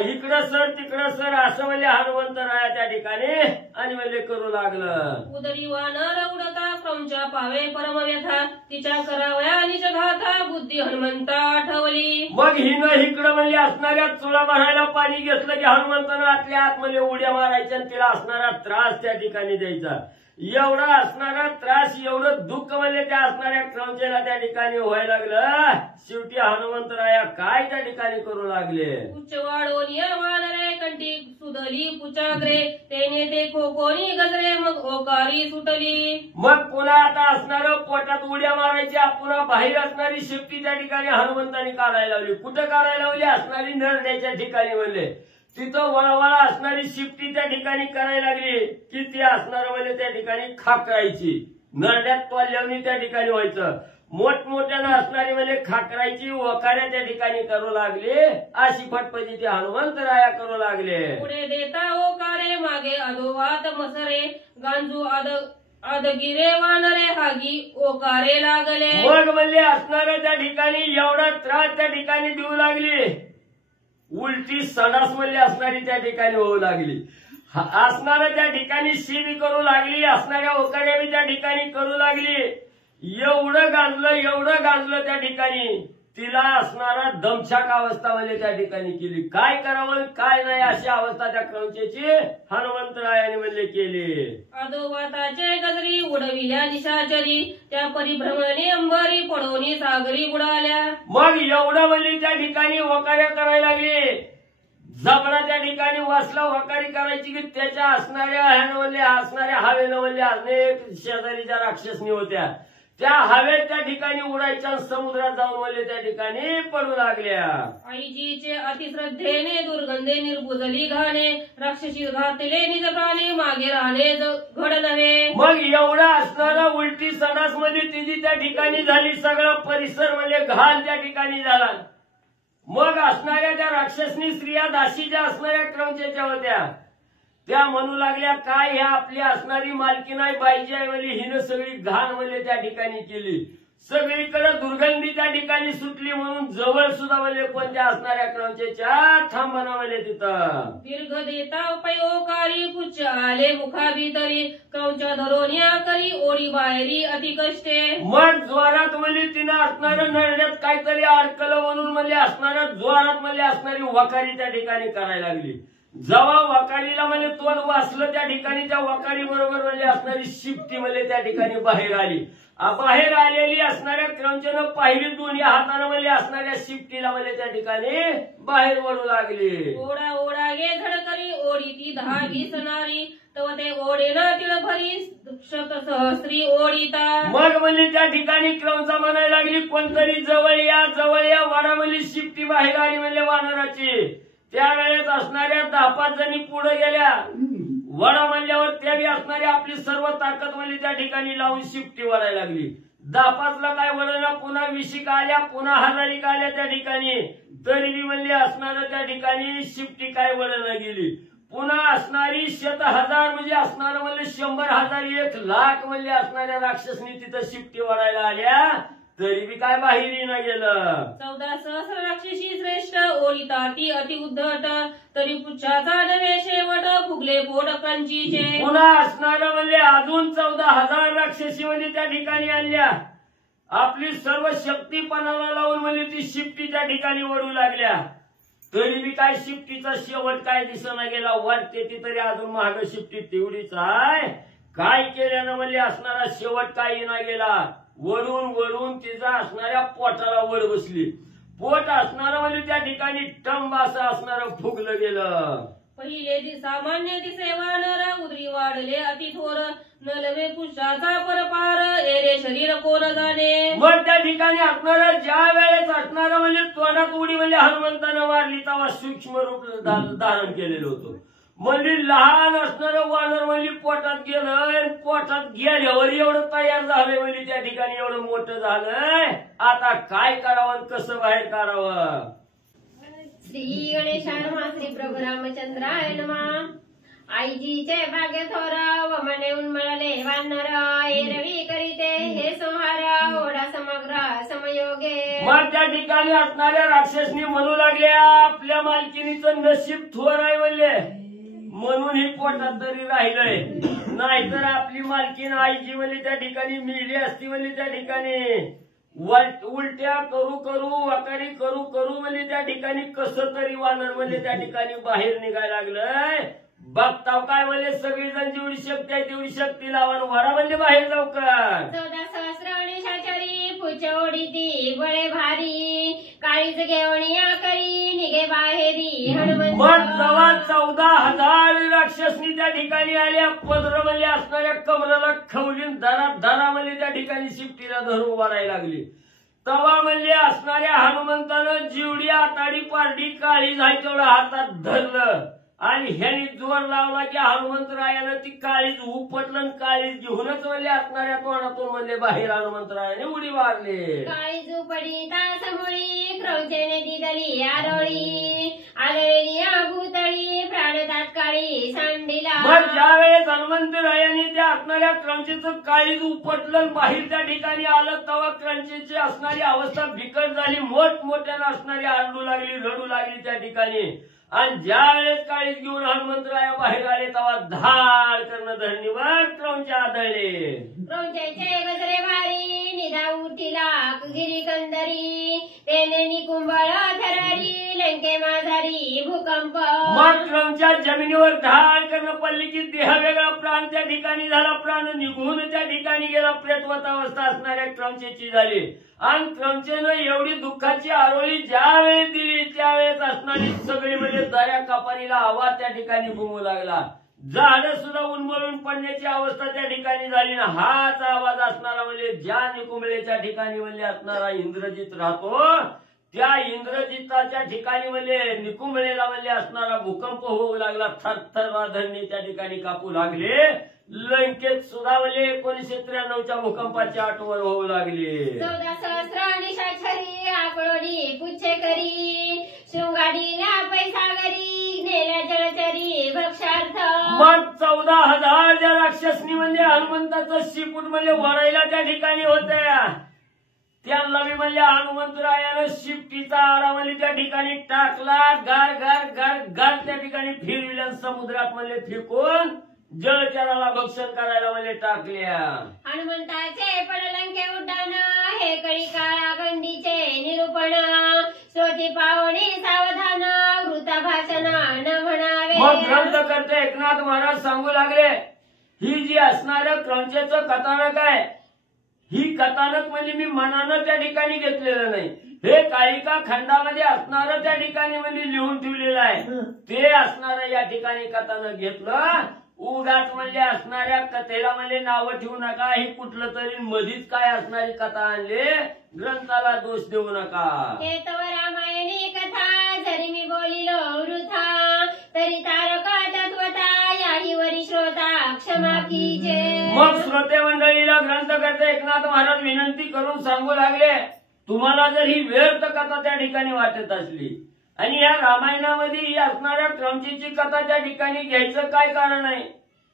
इकडं सर तिकडं सर असं म्हणजे हनुमंतराया त्या ठिकाणी आणि म्हणजे करू लागलं. उदरी वानर उडता क्रौंचा पावे परमव्यथा तिच्या करावया निज घाता बुद्धी हनुमंता आठवली. मग हिनं इकडं म्हणजे असणाऱ्या चुला भरायला पाणी घेतलं की हनुमंतानं आतल्या आत म्हणजे उड्या मारायच्या आणि तिला असणारा त्रास त्या ठिकाणी द्यायचा. एवढा असणारा त्रास एवढं दुःख म्हणजे त्या असणाऱ्या क्रौंचेला त्या ठिकाणी व्हायला लागलं. शेवटी हनुमंतराया काय त्या ठिकाणी करू लागले. उच्च वाढवली वानरे कंठी सुधली पुचाग्रे तेने ते कोणी गजरे मग ओकारी सुटली. मग पुन्हा आता असणारं पोटात उड्या मारायच्या पुन्हा बाहेर असणारी शेपटी त्या ठिकाणी हनुमंतांनी काढायला लावली. कुठं काढायला लावली असणारी नरड्याच्या ठिकाणी म्हणले. तिथं वळवळा असणारी शिफ्टी त्या ठिकाणी करायला लागली की ती असणार म्हणजे त्या ठिकाणी खाकरायची. नरड्यात तोल्यावणी त्या ठिकाणी व्हायचं. मोठमोठ्यानं असणारी म्हणजे खाकरायची वकाऱ्या त्या ठिकाणी करू लागले. अशी फटफटी ते हनुमंतराया करू लागले. पुढे देता ओकारे मागे अधोवात मसरे गांजू आदगिरे वानरे हागी ओकारे लागले. मग म्हणजे असणाऱ्या त्या ठिकाणी एवढा त्रास त्या ठिकाणी देऊ लागली. उलटी सडास म्हणजे असणारी त्या ठिकाणी होऊ लागली. असणाऱ्या त्या ठिकाणी शिवी करू लागली. असणाऱ्या ओकाऱ्या त्या ठिकाणी करू लागली. एवढं गाजलं त्या ठिकाणी तिला असणारा दमछाक अवस्था म्हणजे त्या ठिकाणी केली. काय करावं काय नाही अशी अवस्था त्या क्रौंचेची हनुमंतरायाने म्हणजे केली. अधोवाताचे गजरी उडविल्या निशाचरी त्या परिभ्रमणे अंबरी पडवणी सागरी बुडाल्या. मग एवढं म्हणजे त्या ठिकाणी वकार्या करायला लागली. जबडा त्या ठिकाणी वाचला वकारी करायची की त्याच्या असणाऱ्या हवेनं म्हणजे अनेक शेजारीच्या राक्षसनी होत्या त्या हवेत त्या ठिकाणी उडायच्या समुद्रात जाऊन म्हणजे त्या ठिकाणी पडू लागल्या. आईजीचे अतिश्रद्धेने दुर्गंधे निर्बुजली घाणे राक्षसी घातले निज प्राणे मागे राहणे घड नव्हे. मग एवढं असणारा उलटी सणास मध्ये तिची त्या ठिकाणी झाली. सगळा परिसर म्हणजे घाण त्या ठिकाणी झाला. मग असणाऱ्या त्या राक्षसनी स्त्रिया दासी ज्या असणाऱ्या क्रौंचेच्या होत्या त्या म्हणू लागल्या काय ह्या आपली असणारी मालकी नाही बाईजी आहे म्हणजे हिनं सगळी घाण म्हणजे त्या ठिकाणी केली. सगळीकडे दुर्गंधी त्या ठिकाणी सुटली म्हणून जवळ सुद्धा म्हणजे कोणत्या असणाऱ्या क्रौंचेच्या थांबना म्हणजे तिथं दीर्घ देता पयोकारी पुच्छ आले मुखा भीतरी क्रौंच धरोनिया करी ओढी बाहेरी अति कष्टे. मग जोरात म्हणजे तिनं असणाऱ्या नरड्यात काहीतरी अडकलं म्हणून म्हणजे असणाऱ्या जोरात म्हणजे असणारी वकारी त्या ठिकाणी करायला लागली. जेव्हा वकारीला म्हणजे तोंड वाचलं त्या ठिकाणी त्या वकारी बरोबर म्हणजे असणारी शिफ्टी म्हणजे त्या ठिकाणी बाहेर आली. बाहेर आलेली असणाऱ्या क्रौंचेनं पाहिली दोन्ही हातानं म्हणजे असणाऱ्या शिफ्टीला म्हणजे त्या ठिकाणी बाहेर वळू लागली. ओढा ओढा गे धडकरी ओढी ती 10-20 सणारी तव ते ओढेनं तिळ भरी सहस्री ओढीता. मग म्हणजे त्या ठिकाणी क्रौंचा म्हणायला लागली कोणतरी जवळ या वाडा म्हणजे शिफ्टी बाहेर आली म्हणजे वानराची. त्यावेळेस असणाऱ्या 10-5 जणी पुढे गेल्या. वडा म्हणल्यावर त्या बी असणारी आपली सर्व ताकद म्हणजे त्या ठिकाणी लावून शिफ्टी वडायला लागली. 10-5ला काय वडना पुन्हा 20 आल्या पुन्हा 1000 आल्या त्या ठिकाणी तरी बी म्हणजे असणारं त्या ठिकाणी शिफ्टी काय वडना गेली. पुन्हा असणारी 100,000 म्हणजे असणारं म्हणजे 100,000 1,00,000 म्हणजे असणाऱ्या राक्षसनी तिथं शिफ्टी वडायला आल्या तरी बी काय बाहेर न गेलं. 14 सहस्र राक्षसी श्रेष्ठ ओढीता ती अति उद्धट तरी पुच्छाचा नवे शेवट फुगले पोट कंचीचे. पुन्हा असणारं म्हणजे अजून 14,000 राक्षसी म्हणजे त्या ठिकाणी आणल्या. आपली सर्व शक्ती पणाला लावून म्हणजे ती शिफ्टी त्या ठिकाणी वडू लागल्या तरी बी काय शिफ्टीचा शेवट काय दिसना गेला. वाटते ती तरी अजून महाग शिफ्टी तेवढीच आहे. काय केल्यानं म्हणजे असणारा शेवट काही ना गेला. वळून तिचा असणाऱ्या पोटाला वड बसली. पोट असणारं म्हणजे त्या ठिकाणी टंब असं असणारं फुगलं गेलं. पहिले सामान्य दिसे वानर उदरी वाढले अति थोर नलवे पुष्टाचा परपार एरे शरीर कोण जाणे. मग त्या ठिकाणी असणारं ज्या वेळेस असणारं म्हणजे तोंडात उडी म्हणजे हनुमंतानं वाढली तेव्हा सूक्ष्म रूप धारण केलेलं होतं. म्हणजे लहान असणारं वानर म्हणजे पोटात गेलं. पोटात गेल्यावर एवढं तयार झालंय म्हणजे त्या ठिकाणी एवढं मोठं झालंय. आता काय करावं कसं बाहेर काढावं. श्री गणेशाय नमः. श्री प्रभू रामचंद्राय नमः. आईजीचे भाग्य थोर वमने उन्मळले वानर एरवी करीते हे संहार ओढा समग्र समयोगे. मग त्या ठिकाणी असणाऱ्या राक्षसनी म्हणू लागल्या आपल्या मालकिनीचं नशीब थोर आहे म्हणले म्हणून ही पोटात तरी राहिलंय. नाहीतर आपली मालकीन आईजी म्हणजे त्या ठिकाणी मिळली असती म्हणजे त्या ठिकाणी उलट्या करू वकारी करू म्हणजे त्या ठिकाणी कसं तरी वानर म्हणजे त्या ठिकाणी बाहेर निघायला लागलंय. बघताव काय म्हणजे सगळीजण जेवढी शक्ती आहे तेवढी शक्ती लावा वडा म्हणजे बाहेर जाऊ का. 14 सहस्र निशाचरी पुच्छ ओढीती बळे भारी काळीज घेवणिया करी निघे बाहेरी हनुमंत. मग जवळ 14,000 राक्षसनी त्या ठिकाणी आल्या. पदर म्हणजे असणाऱ्या कमराला खवलीन दरा म्हणजे त्या ठिकाणी शिफ्टीला धरून वाढायला लागली. तवा म्हणजे असणाऱ्या हनुमंतानं जेवढी आताडी पारडी काळी झाली तेवढं हातात धरलं आणि ह्यानी जोर लावला की हनुमंतरायानं ती काळीज उपटलं. काळीज घेऊनच म्हणजे असणाऱ्या तोंडातून म्हणजे बाहेर हनुमंतरायाने उडी मारली. काळीज उपडिता समोळी क्रौंचेने दिदली आरोळी आदळली भूतळी प्राण तात्काळी सांडिला. मग ज्या वेळेस हनुमंतरायाने त्या असणाऱ्या क्रंचेचं काळीज उपटलं बाहेर त्या ठिकाणी आलं तेव्हा क्रंचेची असणारी अवस्था बिकट झाली. मोठमोठ्यानं असणारी आरडू लागली रडू लागली त्या ठिकाणी. आणि ज्या वेळेस काळीज घेऊन हनुमंतराया बाहेर आले तेव्हा धाड करणं धरणीवर क्रौंच आदळले. क्रौंचेचे गजरे भारी निरा उठिला गिरिकंदरी तेने निकुंबळ थरारी लंके माझारी भूकंप मग क्रमच्या जमिनीवर धाड करणं पडली की देह वेगळा प्राण त्या ठिकाणी झाला, प्राण निघून त्या ठिकाणी गेला, प्रेतवत अवस्था असणाऱ्या क्रमचेची झाली. आणि क्रमचेनं एवढी दुःखाची आरोळी ज्यावेळी दिली त्यावेळेस असणारी सगळी म्हणजे दऱ्या कपारीला आवाज त्या ठिकाणी घुमू लागला. झाडं सुद्धा उन्मळून पडण्याची अवस्था त्या ठिकाणी झाली ना. हाच आवाज असणारा म्हणजे ज्या निकुंबळेच्या ठिकाणी म्हणजे असणारा इंद्रजित राहतो त्या इंद्रजिताच्या ठिकाणी म्हणजे निकुंबळेला म्हणजे असणारा भूकंप होऊ लागला. थरथर वादळणे त्या ठिकाणी कापू लागले. लंकेत सुद्धा म्हणजे 1993च्या भूकंपाची आठवण होऊ लागली. 14 सहस्र निशाचरी आकळोली पुच्छे करी शृंगारीला पैसा गरी नेल्या जलचरी भक्षार्थ मग 14,000 ज्या राक्षसनी म्हणजे हनुमंताचं शिपूट म्हणजे वळायला त्या ठिकाणी होत्या त्यांना मी म्हणजे हनुमंतरायानं शिफ्टीचा आडा म्हणजे त्या ठिकाणी टाकला. गार गार गार गार त्या ठिकाणी फिरविल्या समुद्रात म्हणजे फेकून जलचराला भक्षण करायला म्हणजे टाकल्या. हनुमंताचे पडलंके उड्डाण हे कळी काळा गंडीचे निरूपण श्रोती पावणी सावधान वृता भाषण न म्हणावे. मग ग्रंथकर्ते एकनाथ महाराज सांगू लागले ही जी असणाऱ्या क्रंचेचं कथानक आहे ही कथानक म्हणजे मी मनानं त्या ठिकाणी घेतलेलं नाही. हे कालिका खंडामध्ये असणारं त्या ठिकाणी म्हणजे लिहून ठेवलेलं आहे. ते असणारं या ठिकाणी कथानक घेतलं. उगाच म्हणजे असणाऱ्या कथेला म्हणजे नावं ठेवू नका. ही कुठलं तरी मधीच काय असणारी कथा आणले ग्रंथाला दोष देऊ नका. हे तव रामायणी कथा जरी मी बोलिलो वृथा तरी तारका तत्वता याही वरी श्रोता क्षमा कीजे. मग श्रोते मंडळीला ग्रंथकर्ते एकनाथ महाराज विनंती करून सांगू लागले तुम्हाला जर ही व्यर्थ कथा त्या ठिकाणी वाटत असली आणि या रामायणामध्ये ही असणाऱ्या क्रमचेची कथा त्या ठिकाणी घ्यायचं काय कारण आहे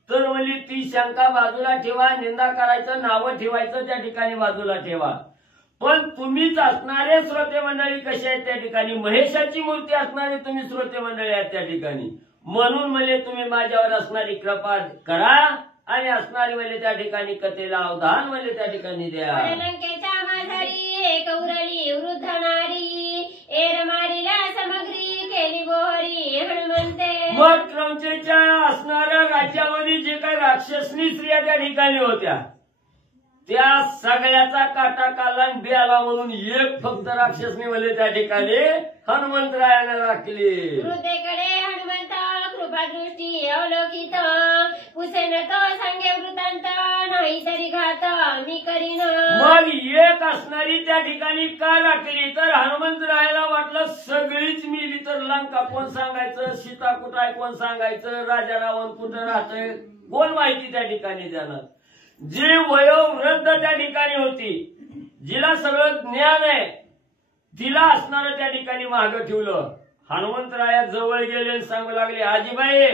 तर म्हणजे ती शंका बाजूला ठेवा. निंदा करायचं नावं ठेवायचं त्या ठिकाणी बाजूला ठेवा. पण तुम्हीच असणारे श्रोते मंडळी कसे आहेत त्या ठिकाणी महेशाची मूर्ती असणारे तुम्ही श्रोते मंडळी आहेत त्या ठिकाणी. म्हणून म्हणजे तुम्ही माझ्यावर असणारी कृपा करा आणि असणारी म्हणजे त्या ठिकाणी कथेला अवधान म्हणजे त्या ठिकाणी द्या. लंकेच्या माझारी एक उरली वृद्ध नारी एर मारीला समग्री केली बोहरी हनुमंते. मग क्रमचेच्या असणाऱ्या राज्यामध्ये जे काही राक्षसनी स्त्रिया त्या ठिकाणी होत्या त्या सगळ्याचा काटा काला बियाला म्हणून एक फक्त राक्षसनी म्हणजे त्या ठिकाणी हनुमंतरायाने राखली. हृदयकडे हनुमंत कृपादृष्टी अवलोकित पुसेन तो सांगे वृत्तांत नाही तरी घात मी करीन. मग एक असणारी त्या ठिकाणी का राखली तर हनुमंतरायाला वाटलं सगळीच मिली तर लंका कोण सांगायचं, सीता कुठं आहे कोण सांगायचं, राजा रावण कुठं राहतंय कोण माहिती त्या ठिकाणी देणार. जी वयोवृद्ध त्या ठिकाणी होती जिला सगळं ज्ञान आहे तिला असणारं त्या ठिकाणी मागं ठेवलं. हनुमंतराया जवळ गेले आणि सांगू लागले आजीबाई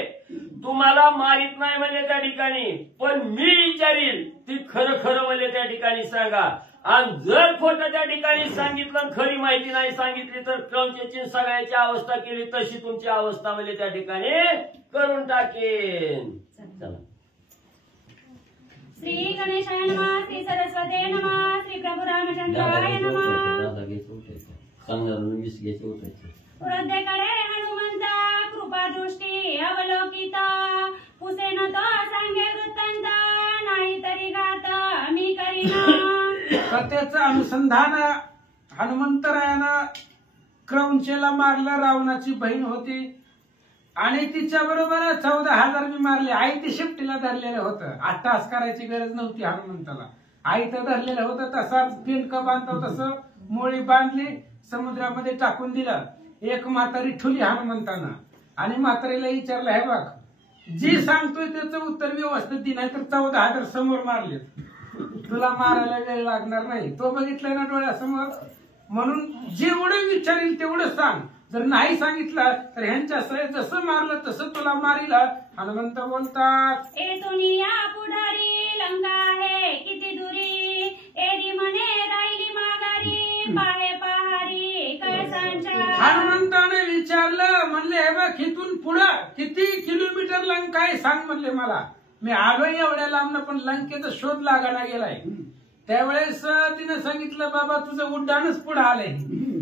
तुम्हाला मारित नाही म्हणजे त्या ठिकाणी पण मी विचारील ती खरं खरं म्हणजे त्या ठिकाणी सांगा. आणि जर खोटं त्या ठिकाणी सांगितलं खरी माहिती नाही सांगितली तर क्रमचेची सगळ्याची अवस्था केली तशी तुमची अवस्था म्हणजे त्या ठिकाणी करून टाकेन. चला. श्री गणेशाय नमः, श्री सरस्वते नमः, श्री प्रभू रामचंद्राय नमः. हृदयकडे हनुमंता कृपादृष्टी अवलोकिता पुसेन तो सांगे वृत्तांत नाही तरी घात मी करीना. कथेचं अनुसंधान हनुमंतरायानं क्रौंचेला मारलं. रावणाची बहीण होती आणि तिच्या बरोबर 14,000 बी मारले. आई ती शिफ्टीला धरलेलं होतं. अट्टास करायची गरज नव्हती हनुमंताला. आई तर धरलेलं होतं तसाच पिंडकं बांधतो तसं मोळी बांधली समुद्रामध्ये टाकून दिला. एक म्हातारी ठुली हनुमंताना आणि म्हातारीला विचारलं हे बघ जी सांगतोय त्याचं उत्तर व्यवस्थित दे नाही तर 14,000 समोर मारले तुला मारायला वेळ लागणार नाही. तो बघितलंय ना डोळ्यासमोर म्हणून जेवढं विचारील तेवढं सांग. जर नाही सांगितलं तर ह्यांच्या जसं मारलं तसं तुला मारील. हनुमंत बोलतात या पुढारी लंका आहे किती दुरी एरी म्हणे राहिली माघारी पाहे पहारी कळसांच्या. हनुमंताने विचारलं म्हणले हे बघ इथून पुढं किती किलोमीटर लंका आहे सांग म्हणले मला. मी आलोय एवढ्या लांबनं पण लंकेचा शोध लागायला गेलाय. त्यावेळेस तिने सांगितलं बाबा तुझं उड्डाणच पुढे आलंय,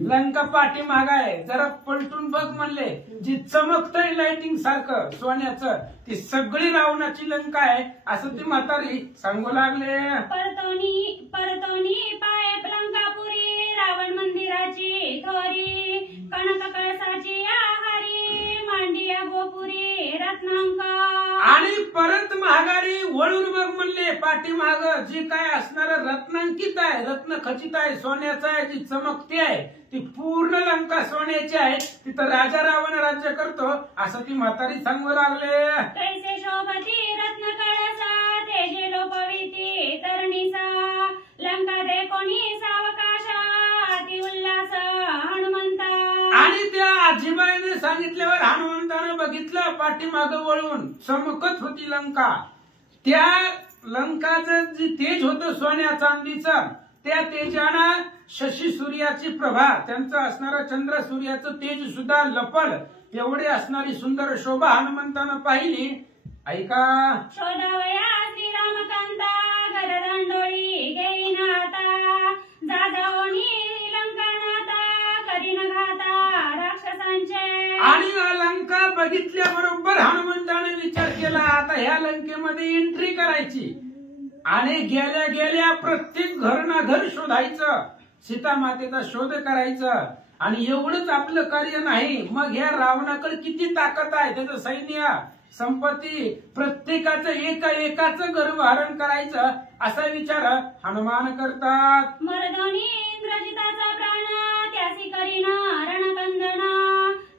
लंका पाठी मागाय, जरा पलटून बघ म्हणले. जी चमकतय लाइटिंग सारखं सोन्याचं ती सगळी रावणाची लंका आहे असं ती म्हातारी सांगू लागले. परतोनी पाय लंकापुरी, रावण मंदिराची थोरी, कणक कळसाची आहारी, मांडिया गोपुरी रत्नांका. आणि परत महागारी वळून बघ म्हणले, पाठीमाग जी काय असणार रत्नांकित आहे, रत्न खचित आहे, सोन्याचं आहे, जी चमकती आहे ती पूर्ण लंका सोन्याची आहे, तिथं राजा रावण राज्य करतो असं ती म्हातारी सांगू लागले. कैसे शोभती रत्न कळसा, तेजे लोपविती तरणीसा, लंका दे कोणी सावकाशा, अति उल्हास हनुमंता. आणि त्या आजीबाईने सांगितल्यावर हनुमंतानं बघितलं पाठीमाग वळून, चमकत होती लंका. त्या लंकाचं जे तेज होतं सोन्या चांदीचं, त्या तेजानं शशी सूर्याची प्रभा, त्यांचं असणारं चंद्र सूर्याचं तेज सुद्धा लपल एवढी असणारी सुंदर शोभा हनुमंतानं पाहिली. ऐका. शोधावया श्रीरामकांता, गरदंडोळी घेईन आता, जाजाओनी लंकानाथा, करीन घाता राक्षसांचे. आणि लंका बघितल्याबरोबर हनुमंताने विचार केला आता ह्या लंकेमध्ये एंट्री करायची आणि गेल्या गेल्या प्रत्येक घर ना घर शोधायचं, सीता मातेचा शोध करायचं. आणि एवढंच आपलं कार्य नाही, मग ह्या रावणाकडे किती ताकद आहे, त्याचं सैन्य संपत्ती प्रत्येकाचं एकाचं गर्भहरण करायचं असा विचार हनुमान करतात. मर्दोनी इंद्रजिताचा प्राण, त्यासी करीन रणकंदना,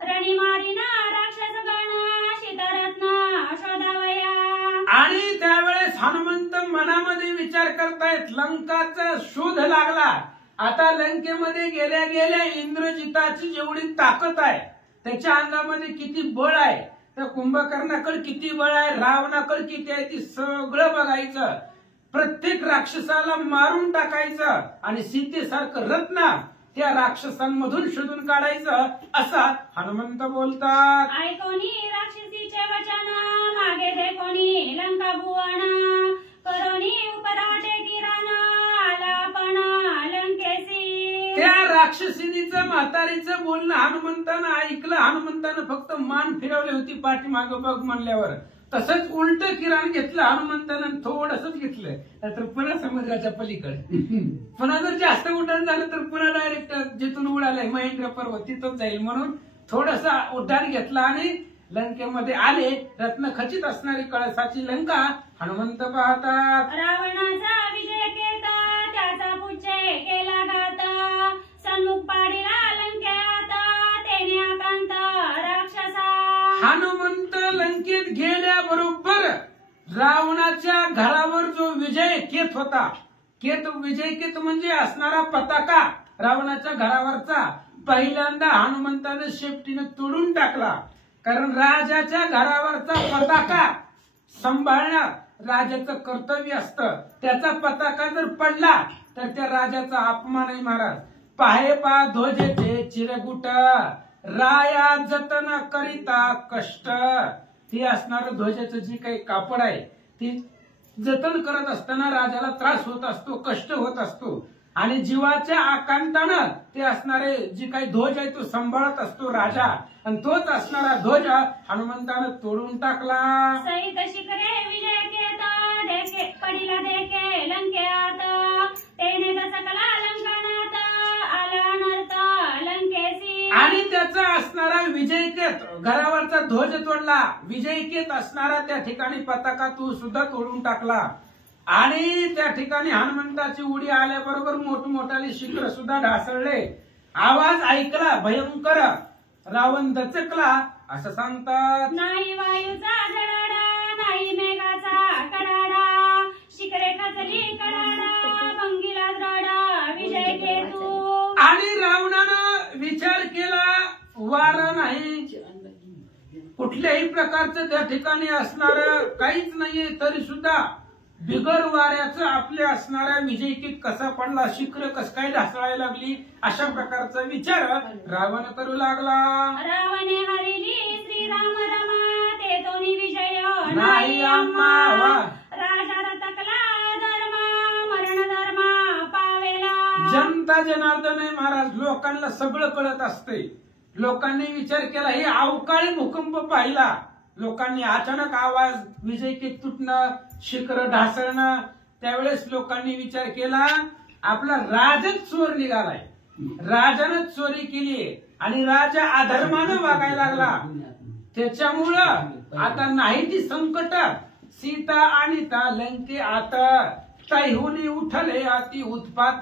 रणी मारीना राक्षस गण, शीतरत्न शोधावया. आणि त्यावेळेस हनुमंत मनामध्ये विचार करतायत, लंकाचा शोध लागला. आता लंकेमध्ये गेल्या गेल्या इंद्रजिताची जेवढी ताकद आहे, त्याच्या अंगामध्ये किती बळ आहे, त्या कुंभकर्णाकडे किती बळ आहे, रावणाकडे किती आहे, ती सगळं बघायचं. प्रत्येक राक्षसाला मारून टाकायचं आणि सीतेसारखं रत्न त्या राक्षसांमधून शोधून काढायचं असं हनुमंत बोलतात. ऐकोनी राक्षसीचे वचन, मागे दे कोणी लंका भुवन, करोनी उपराटे किरण, आला पण लंकेसी. त्या राक्षसिनीचं म्हातारीचं बोलणं हनुमंतानं ऐकलं. हनुमंतानं फक्त मान फिरवली होती पाठीमागं बघ म्हणल्यावर, तसंच उलट किरण घेतलं हनुमंतानं, थोडंसंच घेतलं तर पुन्हा समुद्राच्या पलीकडे. पुन्हा जर जास्त उड्डाण झालं तर पुन्हा डायरेक्ट जिथून उडालंय महेंद्र पर्वत तिथंच जाईल, म्हणून थोडस उड्डाण घेतलं आणि लंकेमध्ये आले. रत्न खचित असणारी कळसाची लंका हनुमंत पाहतात. रावणाचा विजय केला, त्याचा पुच्छे केला घात, सन्मुख पाडिला लंकेत, तेने आकांत राक्षसा. हनुमंत लंकेत गेल्याबरोबर रावणाच्या घरावर जो विजय केत होता, विजय केत म्हणजे असणारा पताका रावणाच्या घरावरचा, पहिल्यांदा हनुमंताने शेपटीने तोडून टाकला. कारण राजाच्या घरावरचा पताका सांभाळणं राजाचं कर्तव्य असतं. त्याचा पताका जर पडला तर त्या राजाचा अपमानही महाराज. पाहे पा ध्वजेचे चिरगुट, राया जतन करिता कष्ट. ती असणार ध्वजाचं जी काही कापड आहे ती जतन करत असताना राजाला त्रास होत असतो, कष्ट होत असतो. आणि जीवाच्या आकांतानं ते असणारे जी काही ध्वज आहे तो सांभाळत असतो राजा, आणि तोच असणारा ध्वज हनुमंतानं तोडून टाकला. सहित शिखरे विजय केता, देखे पडिला देखे लंकेत, तेने दसकला लंकानात, आला नर्त लंकेसी. आणि त्याचा असणारा विजयकेत, घरावरचा ध्वज तोडला, विजयकेत असणारा त्या ठिकाणी पताका तो सुद्धा तोडून टाकला. आणि त्या ठिकाणी हनुमंताची उडी आल्याबरोबर मोठमोठाले शिखर सुद्धा ढासळले. आवाज ऐकला भयंकर, रावण दचकला असं सांगतात. नाही वायूचा जडाडा, नाही मेघाचा कडाडा, शिखरे खचली कडाडा, भंगीला द्राडा विजय केतू. आणि रावणानं विचार केला, वारं नाही, कुठल्याही प्रकारचं त्या ठिकाणी असणार काहीच नाहीये, तरी सुद्धा बिगर वाऱ्याचं आपल्या असणाऱ्या विजयकीत कसा पडला, शिखर कस काय ढासळायला लागली, अशा प्रकारचा विचार रावण करू लागला. रावणे हरिली श्रीराम रमा, ते दोन्ही विजय नाही आम्हा. राजा रतकला धर्मा, मरण धर्मा जनता जनार्दन आहे महाराज. लोकांना सगळं कळत असते. लोकांनी विचार केला, हे अवकाळी भूकंप पाहिला. लोकांनी अचानक आवाज, विजेचे तुटणं, शिखर ढासळणं. त्यावेळेस लोकांनी विचार केला, आपला राजच चोर निघालाय. राजानं चोरी केली आणि राजा अधर्मानं वागायला लागला. त्याच्यामुळं आता नाही ती संकट. सीता आणि ता लंके आता तैहुनी उठले अति उत्पात.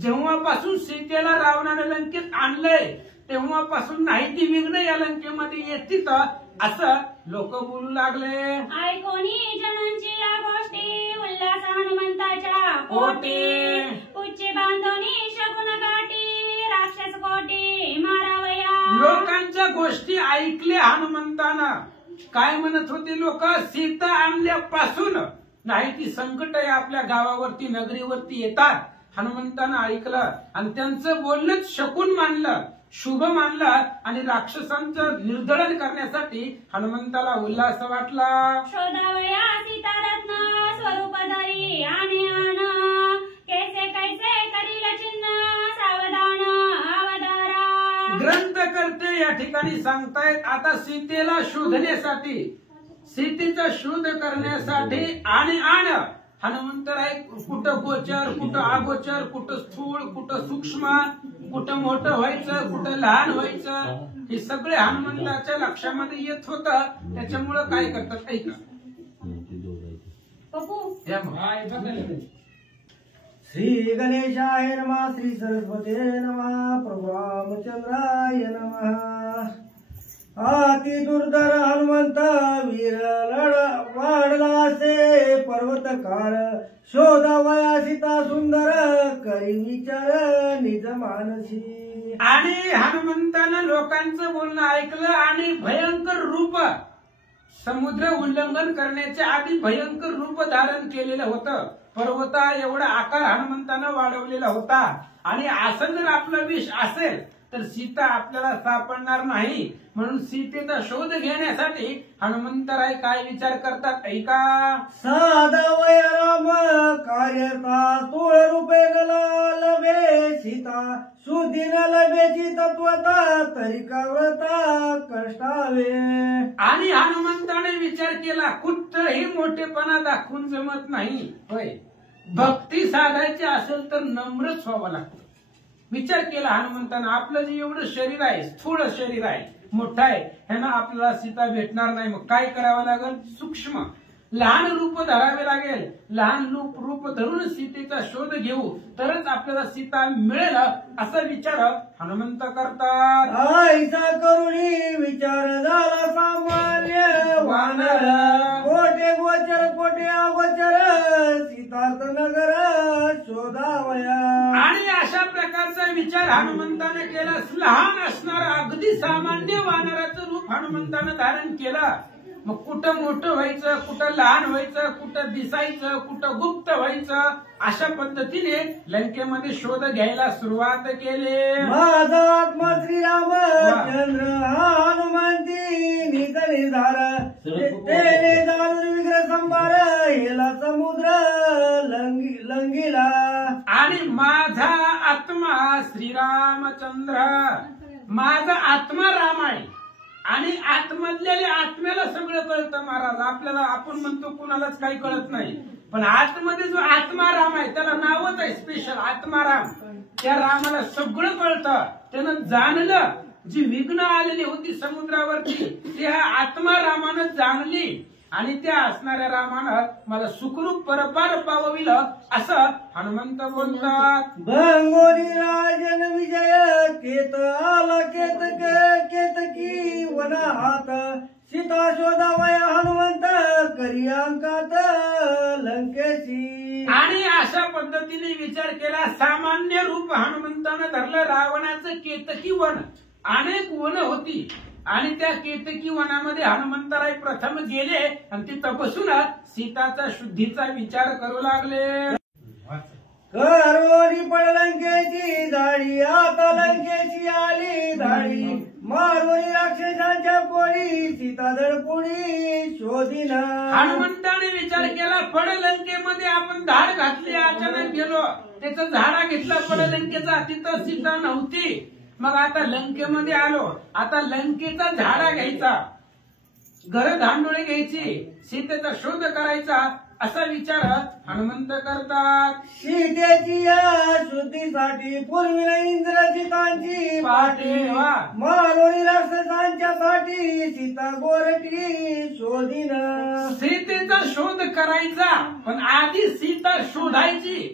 जेव्हापासून सीतेला रावणाने लंकेत आणलंय तेव्हापासून नाही ती विघ्न या लंकेमध्ये येतील असं लोक बोलू लागले. ऐकोनी जनंची या गोष्टी उल्हास हनुमंताच्या पोटी. उच्चे बांधोनी शकुन गाठी राक्षस कोटी मारावया. लोकांच्या गोष्टी ऐकल्या हनुमंतानं. काय म्हणत होते लोक, सीता आणल्यापासून नाही ती संकट आहे आपल्या गावावरती नगरीवरती येतात. हनुमंतानं ऐकलं आणि त्यांचं बोलणंच शकुन मानलं, शुभ मानलं आणि राक्षसांचं निर्दलन करण्यासाठी हनुमंताला उल्हास वाटला. शोधावया सीतारत्न स्वरूपधारी आणि आण कैसे कैसे करील चिन्ह सावधान अवधारा. ग्रंथकर्ते या ठिकाणी सांगतायत, आता सीतेला शोधण्यासाठी, सीतेचा शोध करण्यासाठी आणि आण हनुमंतराय कुठं गोचर, कुठं अगोचर, कुठं स्थूळ, कुठं सूक्ष्म, कुठं मोठं व्हायचं, कुठं लहान व्हायचं, हे सगळे हनुमंताच्या लक्षामध्ये येत होतं. त्याच्यामुळं काय करतात ऐका. श्री गणेशाय नमः, श्री सरस्वते नमः, प्रभु रामचंद्राय नमः. अति दुर्धर हनुमंत वीर वाढला से पर्वतकार. शोधावया सीता सुंदर करी विचार निज मानसी. आणि हनुमंतानं लोकांचं बोलणं ऐकलं आणि भयंकर रूप, समुद्र उल्लंघन करण्याच्या आधी भयंकर रूप धारण केलेलं होतं. पर्वता एवढा आकार हनुमंतानं वाढवलेला होता. आणि असं जर आपलं विष असेल तर सीता आपल्याला सापडणार नाही. म्हणून सीतेचा शोध घेण्यासाठी हनुमंतराय काय विचार करतात ऐका. साधावय राम कार्यता स्थूळ रूपे लभे सीता. शुद्धी न लभेची तत्वता तरी काव्रता कष्टावे. आणि हनुमंताने विचार केला, कुठंही मोठेपणा दाखवून जमत नाही. होय, भक्ती साधायची असेल तर नम्रच व्हावं लागतं. विचार केला हनुमंतानं, आपलं जे एवढं शरीर आहे, स्थूळ शरीर आहे, मोठं आहे, ह्यानं आपल्याला सीता भेटणार नाही. मग काय करावं लागेल, सूक्ष्म लहान रूप धरावे लागेल. लहान रूप धरून सीतेचा शोध घेऊ तरच आपल्याला सीता मिळेल असा विचार हनुमंत करतात. ऐसा करुणी विचार झाला सामान्य वानर. कोटे गोचर कोटे अगोचर सीतार्थ नगर शोधावया. आणि अशा प्रकारचा विचार हनुमंतानं केला. लहान असणारं अगदी सामान्य वानराचं रूप हनुमंतानं धारण केलं. मग कुठं मोठं व्हायचं, कुठं लहान व्हायचं, कुठं दिसायचं, कुठं गुप्त व्हायचं, अशा पद्धतीने लंकेमध्ये शोध घ्यायला सुरुवात केली. माझा आत्मा श्रीराम चंद्र हनुमंती निकली धार. तेने जाणून विग्रह संभार हेला समुद्र लंगीला. आणि माझा आत्मा श्रीरामचंद्र, माझा आत्मा राम आहे. आणि आतमधल्या आत्म्याला सगळं कळतं महाराज. आपल्याला आपण म्हणतो कुणालाच काही कळत नाही, पण आतमध्ये जो आत्माराम आहे त्याला नावच आहे स्पेशल आत्माराम. त्या रामाला सगळं कळतं. त्यानं जाणलं, जी विघ्न आलेली होती समुद्रावरती त्या आत्मारामानं जाणली. आणि त्या असणाऱ्या रामानं मला सुखरूप परपार पावविल असं हनुमंत बोलतात. भंगोरी राजन विजय केत आला केतकी वना हात. सीता शोधावया हनुमंत करी अंकात लंकेशी. आणि अशा पद्धतीने विचार केला. सामान्य रूप हनुमंतानं धरलं. रावणाचं केतकी वन, अनेक वन होती आणि त्या केतकी वनामध्ये हनुमंतराय प्रथम गेले आणि तिथं बसून सीताचा शुद्धीचा विचार करू लागले. करवली पड लंकेची धाडी आता लंकेची आली धाडी. मारवणी राक्षसांच्या पोळी सीतादळ कोणी शोधिना. हनुमंताने विचार केला, पडलंकेमध्ये आपण धाड घातली, अचानक गेलो, त्याचं झाडा घेतला पडलंकेचा, तिथं सीता नव्हती. मग आता लंकेमध्ये आलो, आता लंकेचा झाडा घ्यायचा, घर धांडोळे घ्यायची, सीतेचा शोध करायचा, असा विचार हनुमंत करतात. सीतेची या शुद्धीसाठी पूर्वीला इंद्रजितांची पाठी, मारवणी राक्षसांच्या साठी सीता गोरटी शोधिन. सीतेचा शोध करायचा, पण आधी सीता शोधायची.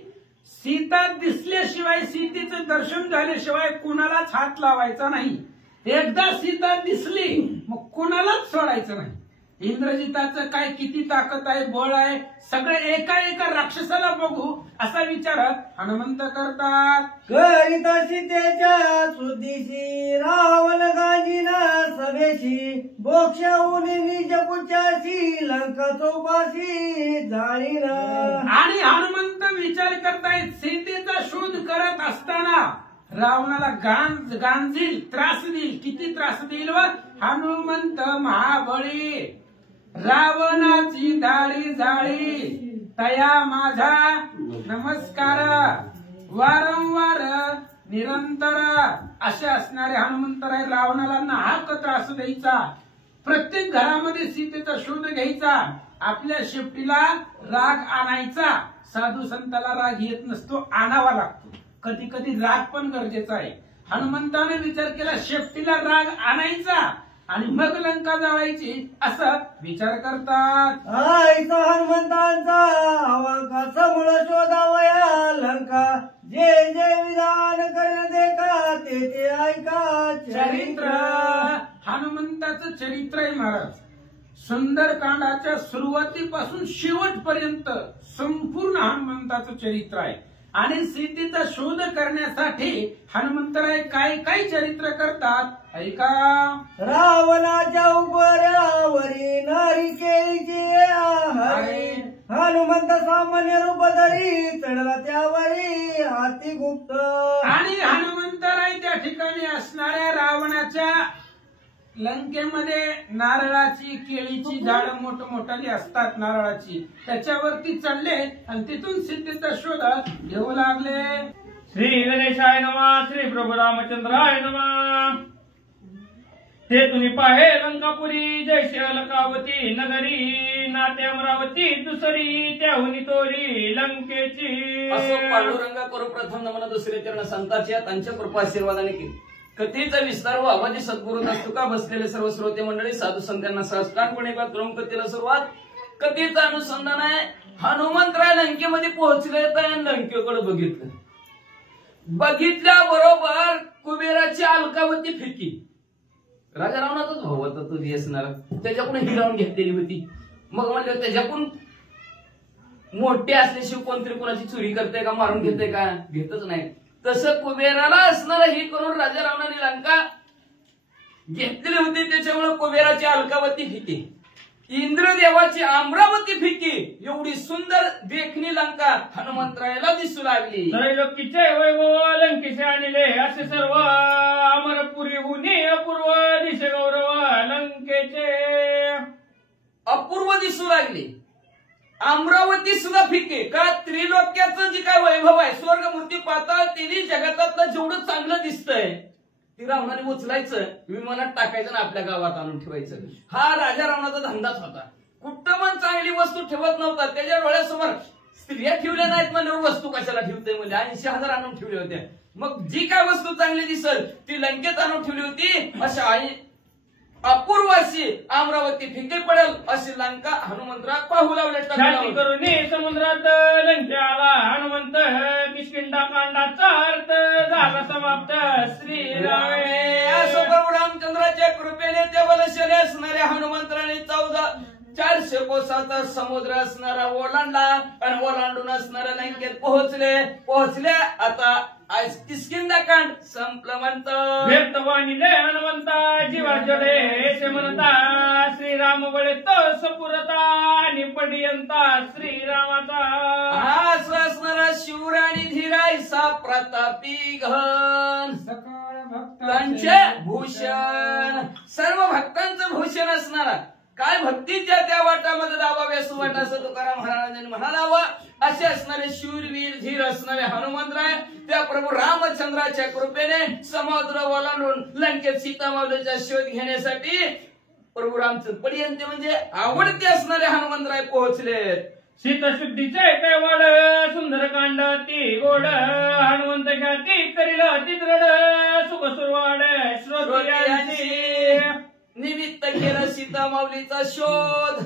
सीता दिसल्याशिवाय, सीतेचं दर्शन झाल्याशिवाय कुणालाच हात लावायचा नाही. एकदा सीता दिसली मग कुणालाच सोडायचं नाही. इंद्रजिताचं काय किती ताकद आहे, बळ आहे, सगळे एका एका राक्षसाला बघू असा विचार हनुमंत करतात. करिता सीतेच्या शुद्धीशी रावण गांजीना सभेशी, बोक्षाहून निज पुच्याशी लंका चौपाशी जाळीन. आणि हनुमंत विचार करतायत, सीतेचा शोध करत असताना रावणाला गांजील, त्रास देईल. किती त्रास देईल व हनुमंत महाबळी, रावणाची दाढी जाळी, तया माझा नमस्कार, वारंवार निरंतर असे असणारे हनुमंतराय रावणाला नाहक त्रास द्यायचा. प्रत्येक घरामध्ये सीतेचा शोध घ्यायचा, आपल्या शेपटीला राग आणायचा. साधू संताला राग येत नसतो, आणावा लागतो. कधी कधी राग पण गरजेचा आहे. हनुमंताने विचार केला, शेपटीला राग आणायचा आणि मग लंका जाळायची, असं विचार करतात. आईचा हनुमंतांचा अवकाचा मुळ शोधावया लंका, जे जे विधान करण देखा ते ते ऐका चरित्र. हनुमंताचं चरित्र आहे महाराज. सुंदरकांडाच्या सुरुवातीपासून शेवटपर्यंत संपूर्ण हनुमंताचं चरित्र आहे. आणि सीतेचा शोध करण्यासाठी हनुमंतराय काय काय चरित्र करतात ऐका. रावणाच्या उपऱ्यावरी नारिकेळीची आहारी, हनुमंत सामान्य रूप धरी चढला त्यावरी हाती गुप्त. आणि हनुमंतराय त्या ठिकाणी असणाऱ्या रावणाच्या लंकेमध्ये नारळाची, केळीची झाडं मोठमोठाली असतात नारळाची, त्याच्यावरती चढले आणि तिथून सीतेचा शोध घेऊ लागले. श्री गणेशाय नमः. श्री प्रभू रामचंद्राय नमः. ते तुम्ही पाहे लंकापुरी, जैसे अलकावती नगरी, नाते अमरावती दुसरी, त्याहुनी तोरी लंकेची. असो पांडुरंगा करू प्रथम नमन दुसरे चरण संतांच्या त्यांच्या कृपाशीर्वादाने केली. कथेचा विस्तार व आवाजी सद्गुरू तुका बसलेले सर्व श्रोते मंडळी, साधू संतांना सहजकांपणे क्रम कथेला सुरुवात. कथेचं अनुसंधान आहे, हनुमंतराय लंकेमध्ये पोहोचले तर लंकेकडे बघितलं. बघितल्याबरोबर कुबेराची अलकावती फिकी, राजा रावणाचाच भाऊ होता तो असणार, त्याच्याकडून हिरावून घेतलेली होती. मग म्हणलं त्याच्याकडून मोठे असल्याशिवाय कोणतरी कोणाची चोरी करते का, मारून घेते का, घेतच नाही. तसं कुबेराला असणारा ही करून राजा रावणाने लंका घेतलेली होती. त्याच्यामुळे कुबेराची अलकावती फिकी, इंद्रदेवाची अमरावती फिकी, एवढी सुंदर देखणी लंका हनुमंतरायाला दिसू लागली. त्रैलोकीचे वैभव लंकेचे आणले, असे सर्व अमरपुरी हुनी अपूर्व दिशे गौरव लंकेचे. अपूर्व दिसू लागली. अमरावती सुद्धा फिके, का त्रिलोक्याचं जे काय वैभव आहे, स्वर्गमूर्ती पाताळ तिन्ही जगतातलं जेवढं चांगलं दिसतंय ती रावणाने उचलायचं, विमानात टाकायचं ना आपल्या गावात आणून ठेवायचं. हा राजा रावणाचा धंदाच होता. कुठं पण चांगली वस्तू ठेवत नव्हता. त्याच्या डोळ्यासमोर स्त्रिया ठेवल्या नाहीत म्हणल्यावर वस्तू कशाला ठेवते, म्हणजे 80,000 आणून ठेवल्या होत्या. मग जी काय वस्तू चांगली दिसल ती लंकेत आणून ठेवली होती. अशा अपूर्व अशी अमरावती फिके पडेल अशी लंका हनुमंतराय पाहू लागले. करून समुद्रात लंकेला हनुमंत, किष्किंधा कांडाचा अर्थ झाला समाप्त. श्रीराम. असो प्रभू रामचंद्राच्या कृपेने त्या बलशाली असणाऱ्या हनुमंतराने 400 कोसाचा समुद्र असणारा ओलांडला आणि ओलांडून असणाऱ्या लंकेत पोहोचले. आता आज किष्किंधाकांड संपलं म्हणतं. व्यक्तवाणीले हनुमंता जीवा जडे से म्हणता, श्रीराम बळे तो सपुरता निपडियंता श्रीरामाचा. हा असणारा शिवराणी धीरायसा प्रतापी घन सकळ भक्त भक्तांचे भूषण, सर्व भक्तांचं भूषण असणारा, काय भक्तीच्या त्या वाटामध्ये दाबाव्या सुवाट असं तुकाराम महाराजांनी म्हणालावं, असे असणारे शूरवीर धीर असणारे हनुमंतराय त्या प्रभू रामचंद्राच्या कृपेने समुद्र ओलांडून लंकेत सीतामाऊलीचा शोध घेण्यासाठी प्रभू रामचंद्र पर्यंत म्हणजे आवडते असणारे हनुमंतराय पोहोचले. शीतशुद्धीचे कैवाड सुंदरकांड ती गोड, हनुमंत ख्याती करील ती दृढ, सुख सुरवाड श्रोत्यांची. निमित्त केलं सीतामाऊलीचा शोध,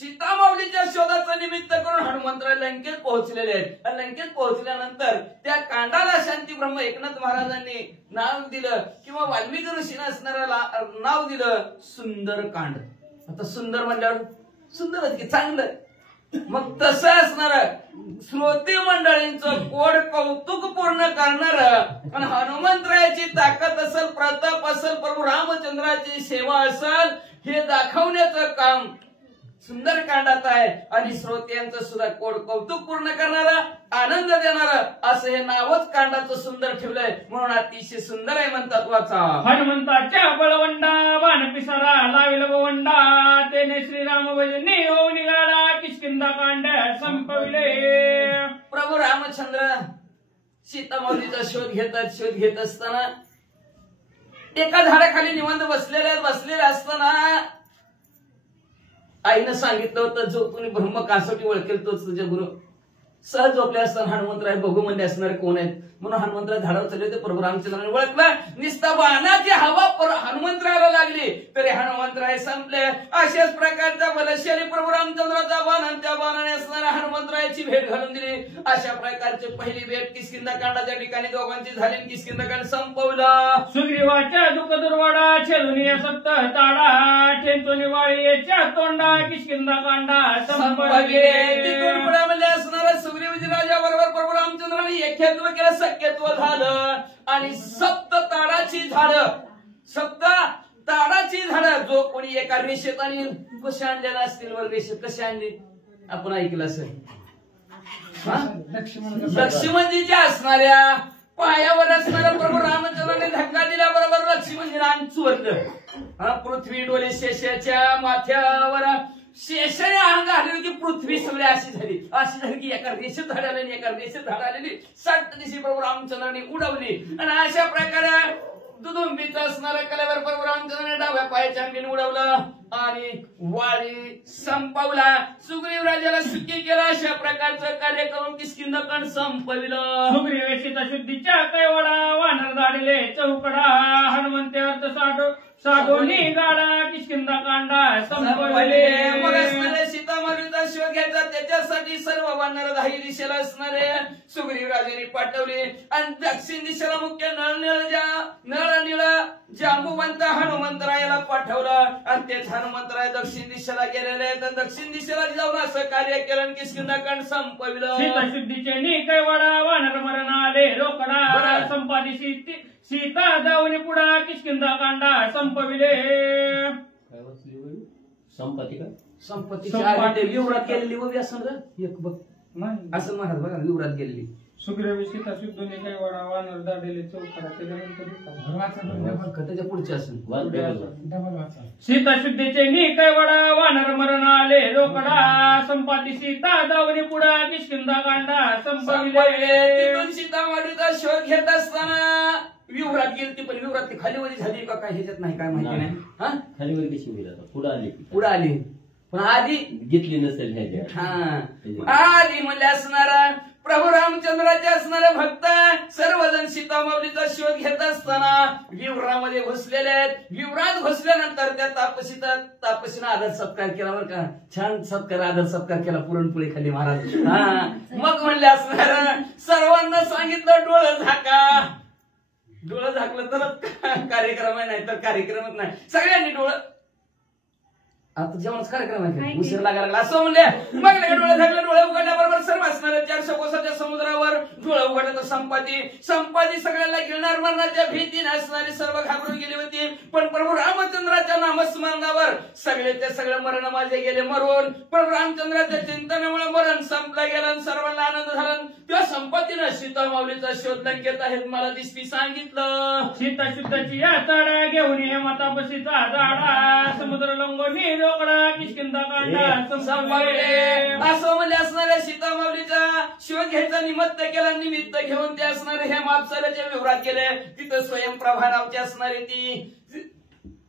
सीतामाऊलीच्या शोधाचं निमित्त करून हनुमंतराय लंकेत पोहोचलेले आहेत. लंकेत पोहोचल्यानंतर त्या कांडाला शांती ब्रह्म एकनाथ महाराजांनी नाव दिलं किंवा वाल्मिकी ऋषीने असणाऱ्याला नाव दिलं सुंदरकांड. आता सुंदर म्हणल्यावर सुंदरच की चांगलं, मग तसं असणार श्रोते मंडळींचं गोड कौतुक पूर्ण करणार आणि हनुमंतरायाची ताकद असेल, प्रताप असेल, प्रभू रामचंद्राची सेवा असेल हे दाखवण्याचं काम सुंदरकांडात आहे. आणि श्रोत्यांचं सुद्धा गोड कौतुक पूर्ण करणारा, आनंद देणारा असं हे नावच कांडाचं सुंदर ठेवलंय, म्हणून अतिशय सुंदर आहे म्हणतात वाचा. हनुमंताच्या बळवंडा बाण पिसारा लाविल गोवंडा, तेने श्रीराम भजनी हो निघाला किष्किंधा कांड संपविले. प्रभू रामचंद्र सीतामाऊलीचा शोध घेत असताना एका झाडाखाली निवांत बसलेले असताना आईनं सांगितलं होतं, जो कोणी ब्रह्म कासोटी ओळखेल तोच तुझे गुरु. सहज झोपले असताना हनुमंतराय बघू म्हणजे असणारे कोण आहेत म्हणून हनुमंतराय झाडावर चढले होते. प्रभू रामचंद्राने ओळखलं, निस्ता बाणाची हवा हनुमंतरायाला लागली तरी हनुमंतराय संपले. अशाच प्रकारचा बलशाली प्रभू रामचंद्राचा बाण आणि त्या बाणाने असणाऱ्या हनुमंतरायाची भेट घालून दिली. अशा प्रकारची पहिली भेट किष्किंधा कांडाच्या ठिकाणी दोघांची झाली. किष्किंधा कांड संपवला. सुग्रीवाच्या दुःख दुर्वाडा छेदुनिया सप्त ताडा, ठेचो निवाळीच्या तोंडा किष्किंधा कांडा संपविले. तिथून पुढे असणारा सुग्रीवजी राजा बरोबर प्रभू रामचंद्राने एकत्व केलं, सख्यत्व झालं आणि सप्त ताडाची झाडं जो कोणी एका रेषेत आणि कशा आणलेला असतील वर रेषेत कशी आणली आपण ऐकलं असेल. लक्ष्मणजीच्या असणाऱ्या पायावर असणाऱ्या प्रभू रामचंद्राने धक्का दिल्याबरोबर लक्ष्मणजीला अंग चोरलं. पृथ्वी डोले शेषाच्या माथ्यावर शेषाने अंग आलेली की पृथ्वी सगळी अशी झाली की एका रेषेत झाड आलेली, एका रेषेत झाड आलेली 60 दिवशी प्रभू रामचंद्राने उडवली. आणि अशा प्रकारे दुदुंबीचं असणाऱ्या कलेवर प्रभू रामचंद्राने डाव्या पायाच्या अंगीने उडवलं आणि वाळी संपवला. सुग्रीव राजाला सुखी केला. अशा प्रकारचं कार्य करून किष्किंधा कांड संपविलं. सुग्रीव शीतशुद्धीच्या कैवाडा वानर दाडिले चौकडा, हनुमंते अर्थ साधोनी गाडा किष्किंधा कांडा संपविले. मग असणारे सीतामाऊलीचा शोध घ्यायचा त्याच्यासाठी सर्व वानर दाही दिशेला असणारे सुग्रीव राजाने पाठवले आणि दक्षिण दिशेला मुख्य नळ जांबुवंत हनुमंतरायाला पाठवलं आणि तेच हनुमंतराय दक्षिण दिशेला गेलेले तर दक्षिण दिशेला जाऊन असं कार्य केलं किष्किंधा कांड संपविलं. शीतशुद्धीचे नि कैवाडा वानर मरण आले रोकडा, संपादी सीता जाऊन पुढा किष्किंधा कांडा संपविले. संपत्ती विवरात गेलेली उभी असं एक बघ असं महाराज बघा विवरात गेलेली. सुग्रीव सीता शुद्धीने कैवाडा वानर दाडिले चौकडा त्याच्या पुढचे असेल. सीता शुद्धीचे नि कैवाडा वानर मरण आले रोकडा, संपादी सीता जाऊन पुढा किष्किंधा कांडा संपविले. तिथून सीतामाऊलीचा शोध घेत असताना विवरात गेली पण विवरात ती खालीवरी झाली का काय ह्याच्यात नाही काय माहिती नाही. हा खालीवर कशी मिळाला पुढे आली पण आधी घेतली नसेल ह्याच्या. आधी म्हणजे असणारा प्रभू रामचंद्राचे असणारे भक्त सर्वजण सीतामाऊलीचा शोध घेत असताना विवरामध्ये घुसलेले आहेत. विवरात घुसल्यानंतर त्या तापसीनं आदर सत्कार केला बरं का. छान आदर सत्कार केला पुरणपोळी खाली महाराज. मग म्हणले असणार सर्वांना सांगितलं डोळं झाका. डोळं झाकलं तरच कार्यक्रम आहे नाही तर कार्यक्रमच नाही. सगळ्यांनी डोळं आता जेवणच कार्यक्रम आहे उशीर लागायला लागला असं म्हणले. मग डोळे झाकले, डोळे उघडल्याबरोबर सर्व असणाऱ्या 400 कोसाच्या समुद्रावर डोळे उघडलं तर संपाती सगळ्याला गिळणार मरणाच्या भीतीने असणारी सर्व घाबरून गेली होती. पण प्रभू रामचंद्राच्या नामस्मरणावर सगळे ते सगळे मरण माझे गेले मरून. प्रभू रामचंद्राच्या चिंतनामुळे मरण संपलं गेलं आणि सर्वांना आनंद झाला. त्या संपत्तीनं सीता माऊलीचा शोध लंकेत आहेत मला दिसती सांगितलं. सीता शुद्धाची यात्रा घेऊन ये माता बसीचा झाडा समुद्र लंगोनी रोकडा किष्किंधा कांडा संपविले. असं म्हणजे असणाऱ्या सीता माऊलीचा शोध घ्यायचा निमित्त घेऊन ते असणारे हे मापसाल्याच्या विवरात गेले. तिथं स्वयंप्रभा नावची असणारी ती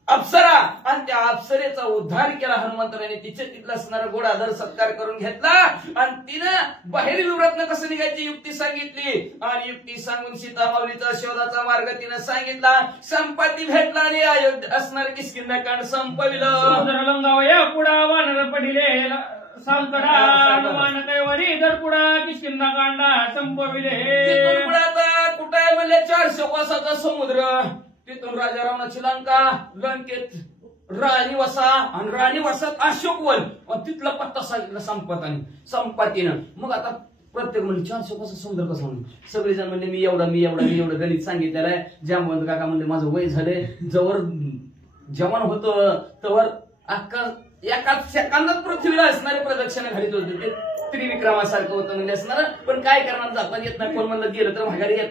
अप्सरा आणि त्या अप्सरेचा उद्धार केला हनुमंतराने. तिचे तिथला असणारा गोड आदर सत्कार करून घेतला आणि तिनं बाहेर विवरातनं कसं निघायची युक्ती सांगितली आणि युक्ती सांगून सीता माऊलीचा शोधाचा मार्ग तिनं सांगितला. संपत्ती भेटला आणि अयोध्या असणारे किष्किंधा कांड संपविलं. समुद्र लंगावया पुढा वानर पडिले सांकडा हनुमान कैवारी दर पुढा किष्किंधा कांडा संपविले. तिथून पुढे आता कुठं आहे म्हणले 400 कोसाचा समुद्र. तिथून राजा रावणाची लंकेत राणी वसा आणि राणी वसात अशोक वन तिथला पत्ता सांगितला संपत्तीनं. मग आता प्रत्येक म्हणजे 400 कोसा समुद्र कसं म्हणून सगळेजण म्हणले मी एवढं गणित सांगितलेलं आहे. जांबवंत काका म्हणले माझं वय झाले जवळ जवान होतं तवर अख्खा एका सेकंदात पृथ्वीला असणारे प्रदक्षिणा घालीत होते. ते त्रिविक्रमासारखं होतं म्हणजे असणार. पण काय करणार जाता येत नाही. कोण म्हणलं गेलं तर माघारी येत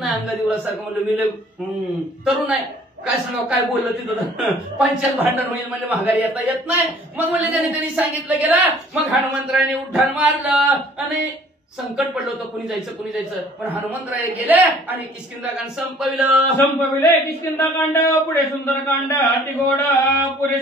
नाही. अंगादिवरासारखं म्हणलं मी तरुण आहे काय सांगावं काय बोललं तिथं पंचायत भांडण होईल म्हणजे माघारी येत नाही. मग म्हणले त्यांनी सांगितलं गेलं. मग हनुमंतरायाने उड्डाण मारलं आणि संकट पडलं होतं कुणी जायचं पण हनुमंतराय गेले आणि किष्किंधा कांड संपविले. किष्किंधा कांड पुढे सुंदर कांड अतिगोड पुरे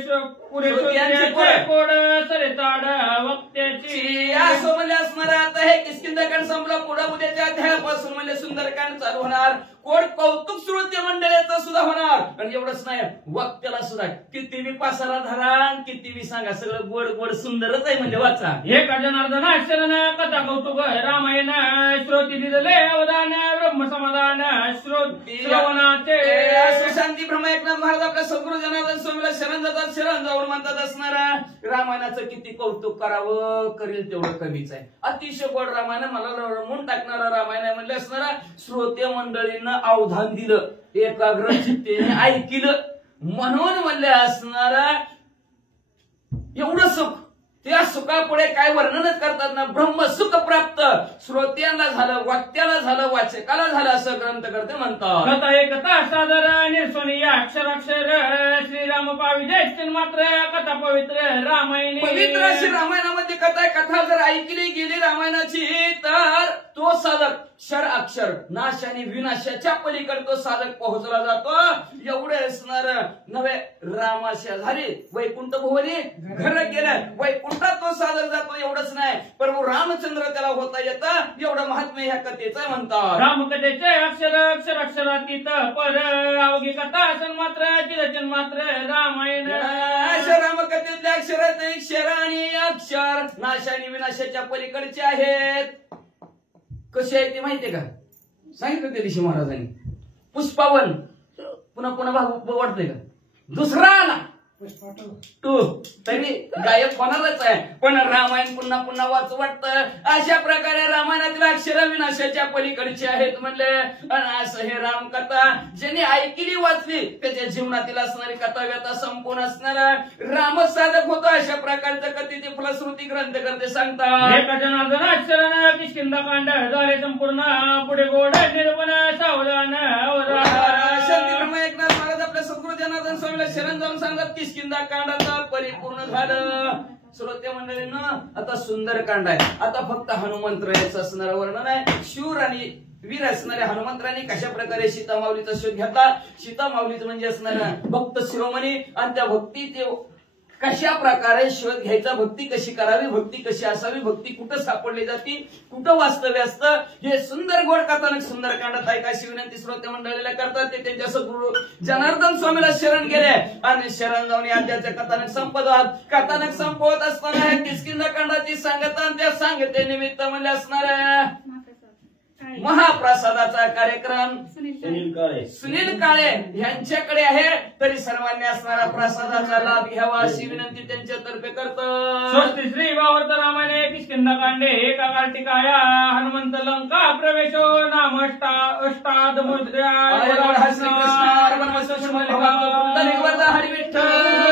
कोड सरे ताड वक्त्याची. असं म्हणजे असणार. आता हे किष्किंधा कांड संपलं. पुढे उद्याच्या अध्यायापासून म्हणजे सुंदरकांड चालू होणार. कोण कौतुक श्रोते मंडळाचं सुद्धा होणार. आणि एवढंच नाही वक्त्याला सुद्धा किती बी पासारा धरा किती बी सांगा सगळं गोड सुंदरच आहे म्हणजे वाचा. हे जनार्दन शरण कथा कौतुक रामायण श्रोती दिले अवदान ब्रह्म समाधान श्रवणाचे. शांती ब्रह्म एकनाथ महाराज आपल्या सद्गुरू जनार्दन स्वामीला शरण जातात. शरण जाऊन म्हणतात असणारा रामायणाचं किती कौतुक करावं करेल तेवढं कमीच आहे. अतिशय गोड रामायण मला रमवून टाकणारा रामायण आहे म्हणजे असणारा. श्रोते मंडळींना अवधान दिलं एकाग्र चित्तेने ऐकिलं म्हणून म्हणले असणारा एवढं सुख. त्या सुखापुढे काय वर्णनच करतात ना. ब्रह्मसुख प्राप्त श्रोत्यांना झालं वक्त्याला झालं वाचकाला झालं असं ग्रंथकर्ते म्हणतात. कथा एकता सादर निर्सोनी अक्षराक्षर श्रीराम पाविजय मात्र कथा पवित्र रामायण. पवित्र अशी रामायणामध्ये कथा जर ऐकली गेली रामायणाची तर तो साधक क्षर अक्षर नाश आणि विनाशाच्या पलीकडे तो साधक पोहोचला जातो. एवढे असणार नव्हे रामाशा झाली वैकुंठ भुवनी घर गेलं वैकुंठात तो साधक जातो. एवढंच नाही प्रभू रामचंद्र त्याला होता येतं. एवढं महात्म्य ह्या कथेचं म्हणतात. रामकथेचे अक्षर अक्षरातीत पर अवघी कथा मात्र चिरचन मात्र रामायण. अशा रामकथेतल्या अक्षरात क्षर आणि अक्षर नाश आणि विनाशाच्या पलीकडचे आहेत. कशी आहे ते माहितीये का सांगितलं त्या दिवशी महाराजांनी. पुष्पावन पुन्हा वाटतंय का दुसरा आला टू तरी गायक होणारच आहे. पण रामायण पुन्हा वाचू वाटतं. अशा प्रकारे रामायणातील अक्षर विनाशाच्या पलीकडचे आहेत म्हणले. आणि असं हे रामकथा ज्यांनी ऐकली वाचली त्याच्या जीवनातील असणारी कथा व्यथा संपूर्ण असणारा रामच साधक होतो. अशा प्रकारच्या कथेची फलश्रुती ग्रंथकर्ते सांगतात. एका जनार्दन शरण किष्किंधा कांड झाले संपूर्ण पुढे गोड निर्मण सावधान शांती ब्रह्म एकनाथ महाराज आपल्या सद्गुरू जनार्दन स्वामीला शरण जाऊन सांगतात किष्किंधा कांडाचा परिपूर्ण झालं. श्रोते मंडळींना आता सुंदर कांड आहे. आता फक्त हनुमंतरायाचं असणारं वर्णन आहे. शूर आणि वीर असणाऱ्या हनुमंतराने कशा प्रकारे सीता माऊलीचा शोध घेतला. सीता माऊलीचं म्हणजे असणारा भक्त शिरोमणी आणि त्या भक्ती ते कशा प्रकारे शोध घ्यायचा भक्ती कशी करावी भक्ती कशी असावी भक्ती कुठं सापडली जाते कुठं वास्तव्य असतं हे सुंदर गोड कथानक सुंदर कांडात ऐकायची विनंती श्रोते मंडळीला करतात. ते त्यांच्या सद्गुरू जनार्दन स्वामीला शरण गेले आणि शरण जाऊन याच्या कथानक संपवतात. कथानक संपवत असताना किष्किंधा कांडाची सांगता त्या सांगते निमित्त म्हणजे असणाऱ्या महाप्रसादाचा कार्यक्रम सुनील काळे सुनील काळे यांच्याकडे आहे, तरी सर्वांनी असणारा प्रसादाचा लाभ घ्यावा अशी विनंती त्यांच्यातर्फे करतो. स्वस्ति श्री भावार्थ रामाने किष्किंधाकांडे एका कार्तिकाया हनुमंत लंका प्रवेशो नाम अष्टाद मुद्र्या श्रीकृष्ण हरी विठ्ठल.